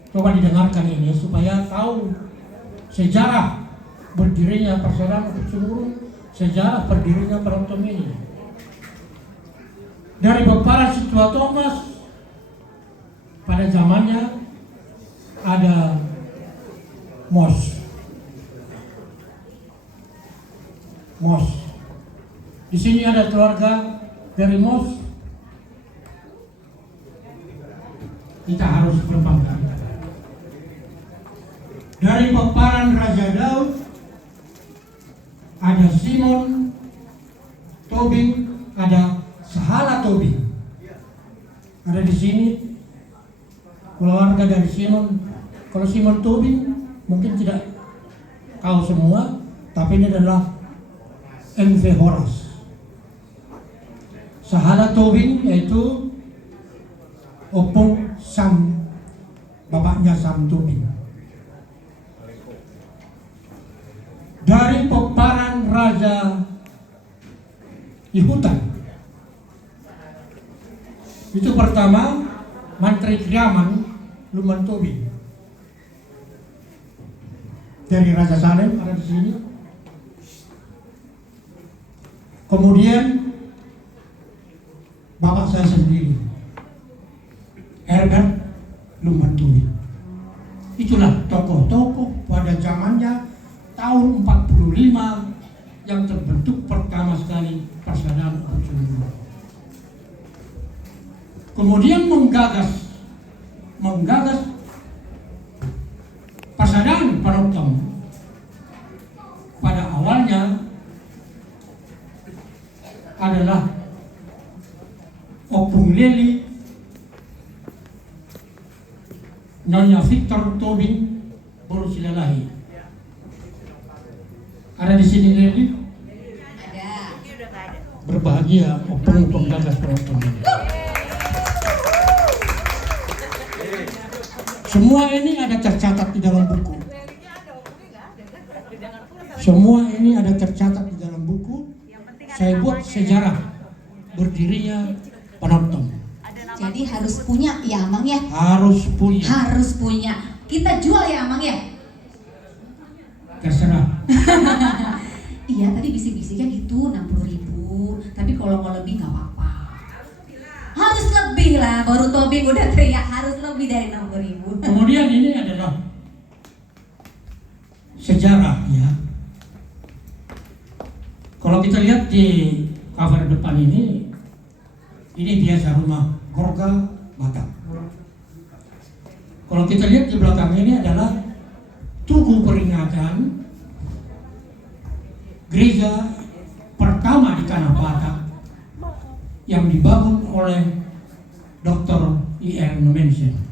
Coba didengarkan ini supaya tahu sejarah berdirinya Persaudaraan Uput Sumurung, sejarah berdirinya Parotom ini. Dari paparan si Tua Thomas, pada zamannya ada Mos. Di sini ada keluarga dari Mos. Kita harus berbangga. Dari paparan Raja Daud ada Simon Tobing, ada Sahala Tobing. Ada di sini keluarga dari Simon. Kalau Simon Tobing mungkin tidak tahu semua, tapi ini adalah MV Horas. Sahala Tobing yaitu opung Sam, bapaknya Sam Tobing. Dari peparan Raja Yehutan, itu pertama Mantri Kriaman Luman Tobing. Dari Raja Salem ada di sini. Kemudian bapak saya sendiri, Herbert Luman Tobing. Itulah tokoh-tokoh pada zamannya tahun 45 yang terbentuk pertama sekali Persaudaraan Uput Sumurung. Kemudian menggagas Persaudaraan Parotom. Pada awalnya adalah Opung Leli, Nyonya Victor Tobing Borusilalahi. Ada di sini Leli? Ada. Berbahagia Opung penggagas penonton ini. Semua ini ada tercatat di dalam buku. Semua ini ada tercatat di dalam buku. Saya buat sejarah berdirinya penonton. Jadi harus punya ya Amang ya. Harus punya. Harus punya. Kita jual ya Amang ya. Terserah. Iya tadi bisik-bisiknya gitu 60.000. Tapi kalau mau lebih nggak apa-apa. Harus lebih lah. Baru Tobing udah teriak harus lebih dari 60.000. Kemudian ini adalah sejarah ya. Kalau kita lihat di cover depan ini biasa rumah Gorga Batak. Kalau kita lihat di belakang ini adalah tugu peringatan gereja pertama di Tanah Batak yang dibangun oleh Dr. I.R. Nomensen.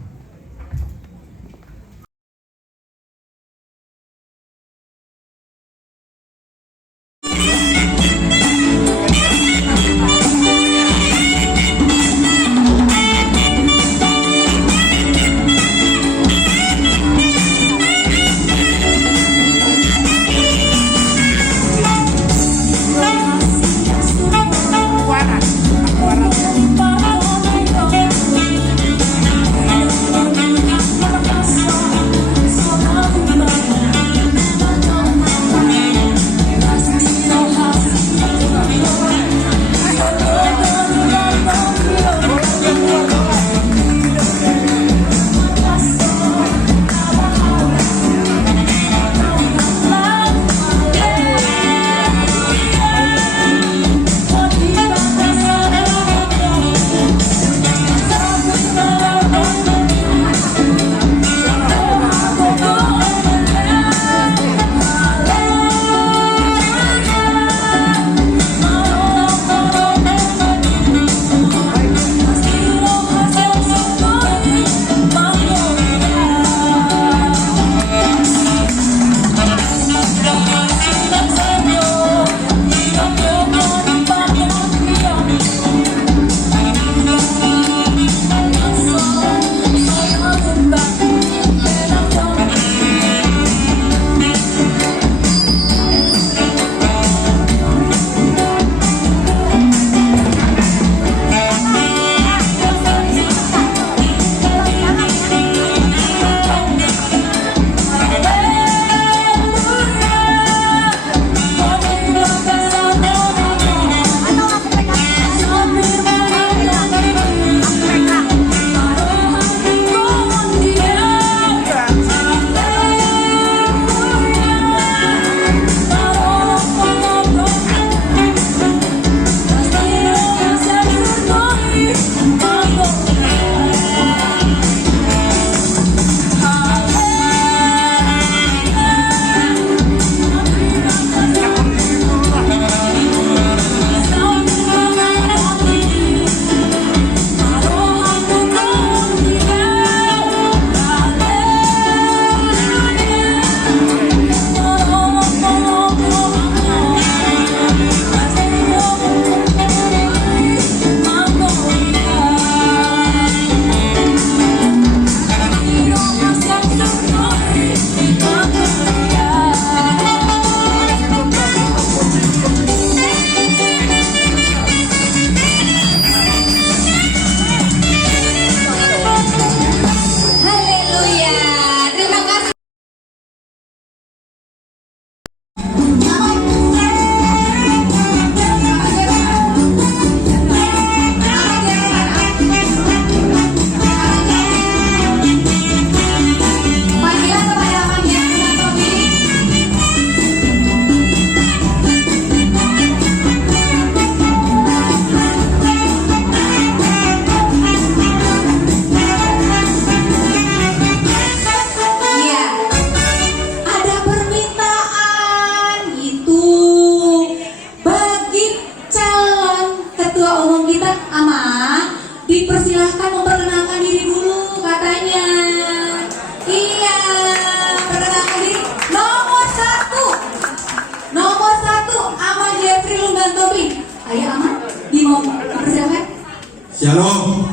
Shalom.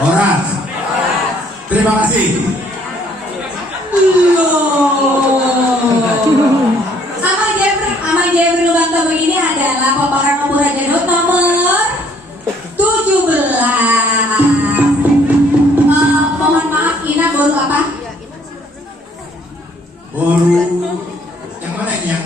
Horas. Terima kasih. Amang Jeffrey Lubanto begini adalah pemeran nomor Janut nomor 17. Mohon maaf, Ina baru apa? Baru yang mana yang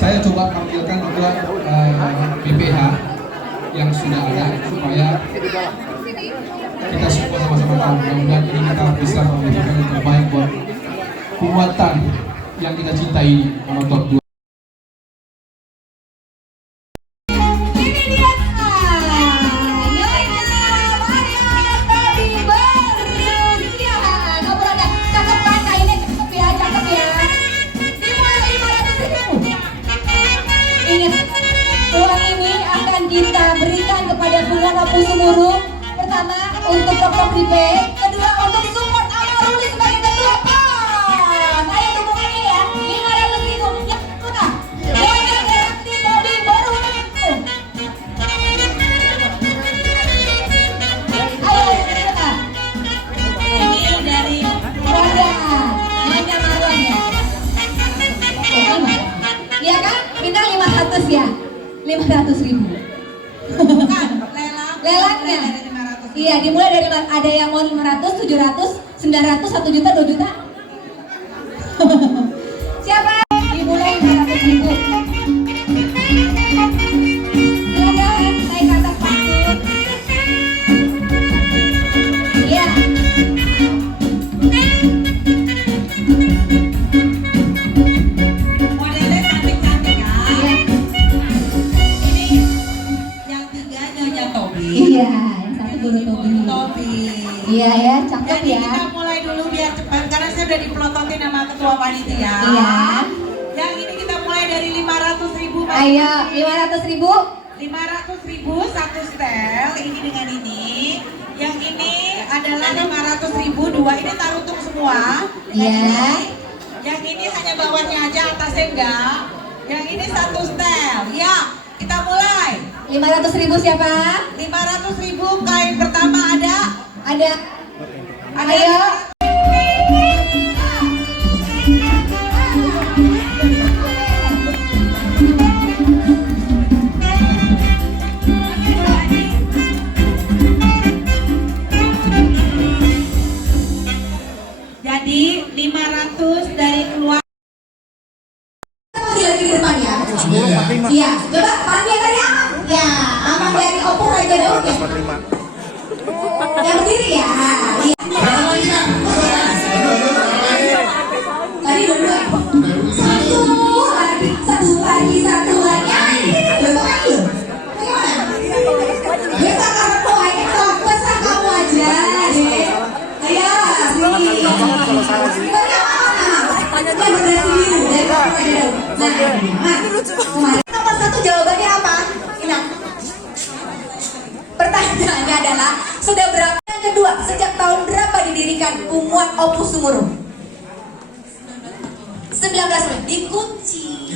saya coba tampilkan juga BPH yang sudah ada supaya kita semua sama-sama tahu. Mudah-mudahan ini kita bisa memberikan yang terbaik buat penguatan yang kita cintai ini, Monotok 2. Uang ini akan kita berikan kepada Bunga Pusumuru. Pertama untuk Dr. Pripe, kedua untuk support Amaruli sebagai ketua PAN. Ayo dukungannya ya, 500.000. Yang kedua, Dr. Gerti Tobi baru. Ayo kita. Ini dari keluarga Manja Marwan ya. Iya kan? Minta 500 ya. 500.000. Bukan, Lelangnya. dari 500. Iya, dimulai dari ada yang mau 500, 700, 900, 1 juta, 2 juta. Siapa? Dimulai 500.000. Silakan, naik ke atas panggung. Iya. Modelnya cantik-cantik ya. Iya. Ini yang 3 Nyonya Tobi. Iya, yang satu Guru Tobi. Tobi. Iya ya, cakep Jadi ya. kita mulai dulu biar cepat karena saya udah dipelototin sama ketua panitia. Iya. Yang ini kita mulai dari 500.000. Ayo, 500.000. 500.000 satu setel. Ini dengan ini. Yang ini adalah 500.000 dua. Ini taruntung semua. Dengan Iya. ini. Yang ini hanya bawahnya aja, atasnya enggak. Yang ini satu setel. Ya, kita mulai. 500.000 siapa? 500.000 kain pertama ada. Ada. Ada. Ayo. Jadi 500 dari keluar. Lagi di depan ya. Iya, coba panggil tadi Amang. Ya, Amang dari Opung aja dong. Yang berdiri ya. Iya. Tadi dua. Satu lagi, satu lagi. Besok lagi. Bagaimana? Besok kamu tuh ayo, besok kamu aja. Ayo, sini. Bagaimana? Kemarin nomor 1 jawabannya apa? Ina. Pertanyaannya adalah sudah berapa? Yang kedua, sejak tahun berapa didirikan Umuan Opus Sumurun? 19 dikunci.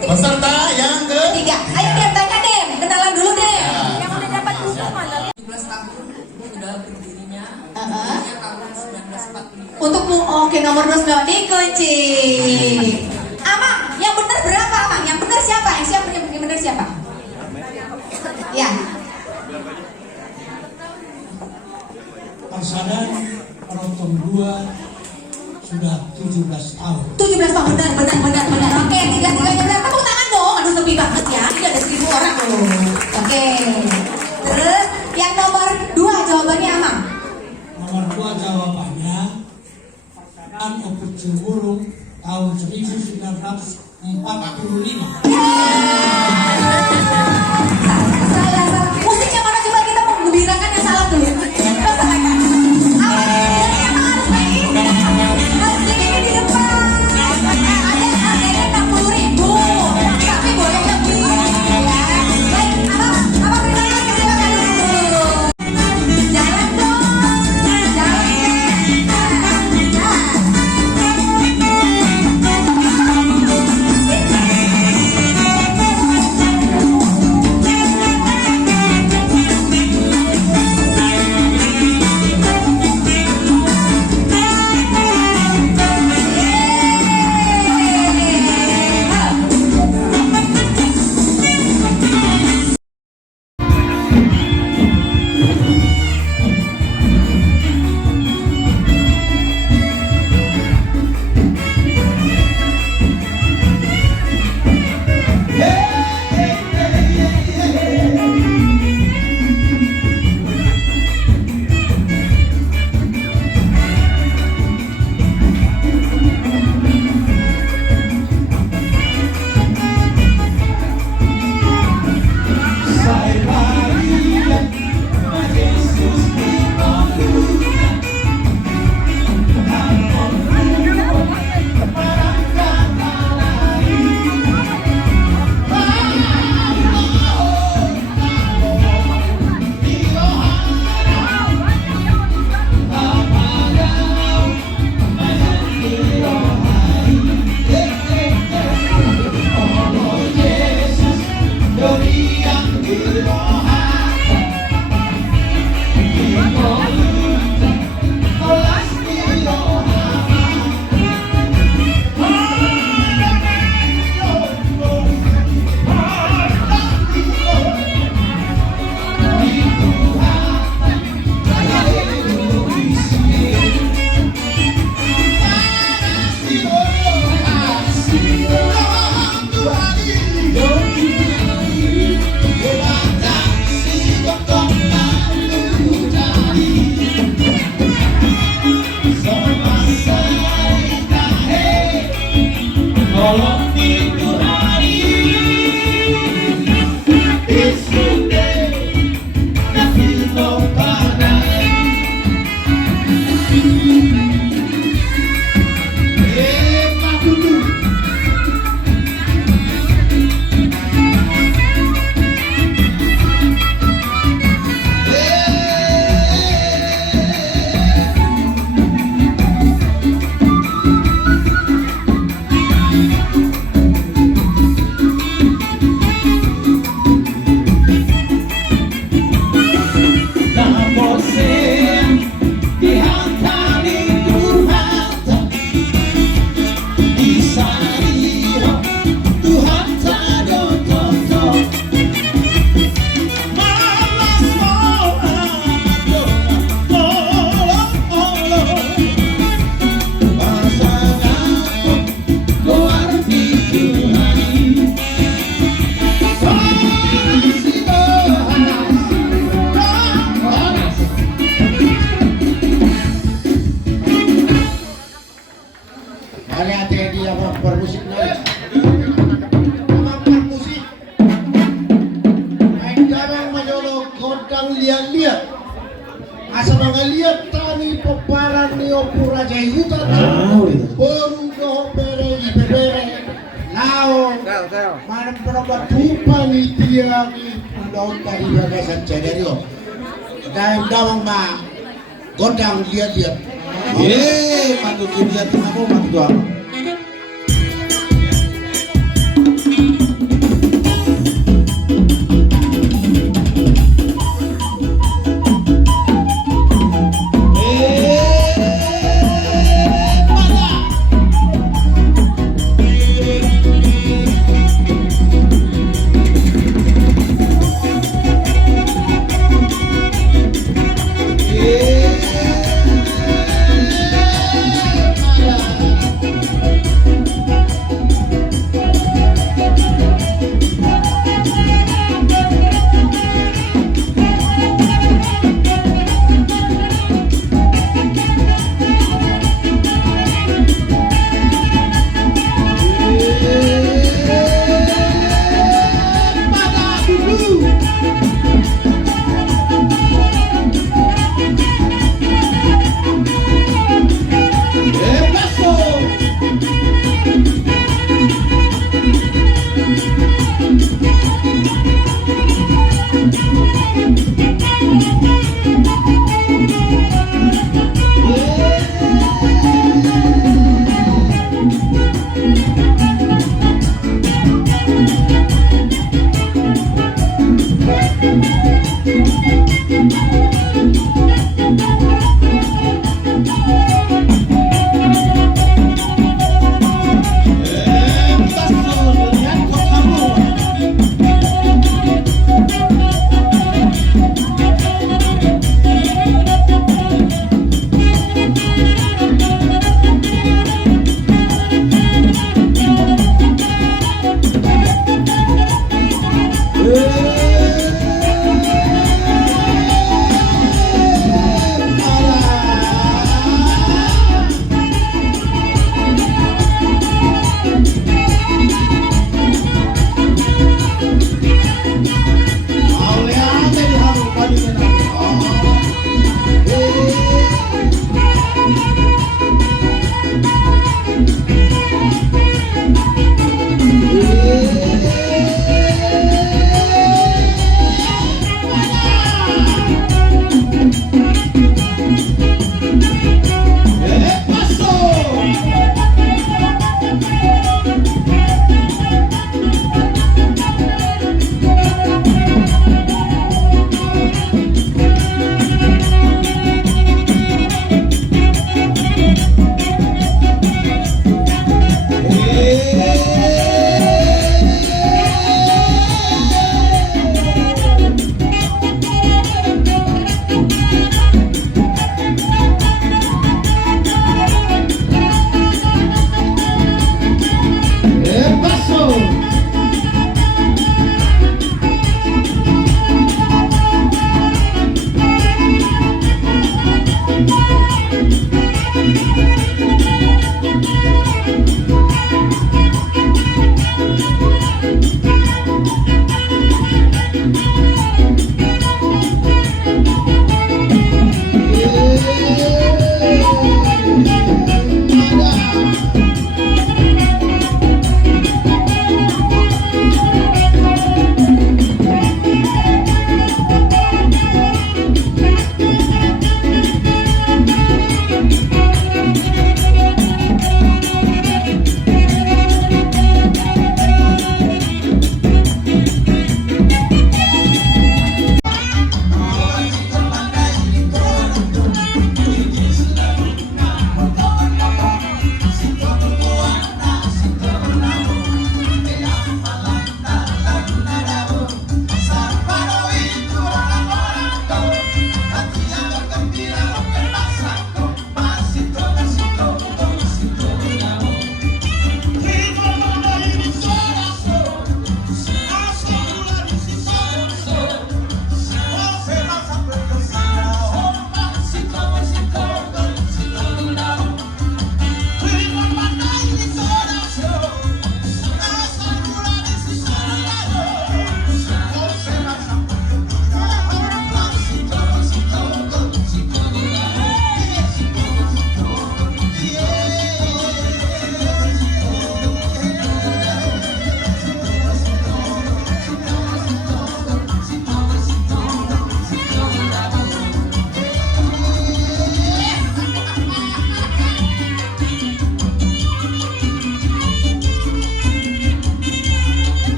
Peserta yang Ketiga. Ayo Dem, tanya Dem, kenalan dulu Dem. Yang udah dapat buku mana? 17 tahun sudah berdirinya. Tahun 1945. Untuk oke nomor 2 dikunci. Amang, yang benar berapa Amang? Yang benar siapa? Yang benar siapa? Ya. Persada penonton 2 sudah 17 tahun. 17 tahun, benar. Oke, tiga-tiganya benar. Tepuk tangan dong. Aduh, sepi banget ya. Ini ada 1000 orang loh. Oke. Terus yang nomor 2 jawabannya Amang. Nomor 2 jawabannya An Opus Sumurun tahun 1945. Salah. Musiknya mana coba kita menggembirakan yang salah dulu. Asa mangaliat tani peparan ni opura jayuta baru doh bere ibebere lao mana pernah tupa ni tiang pulau tadi bagasan cederio daim dawang ma godang lihat mantu lihat aku mantu doang.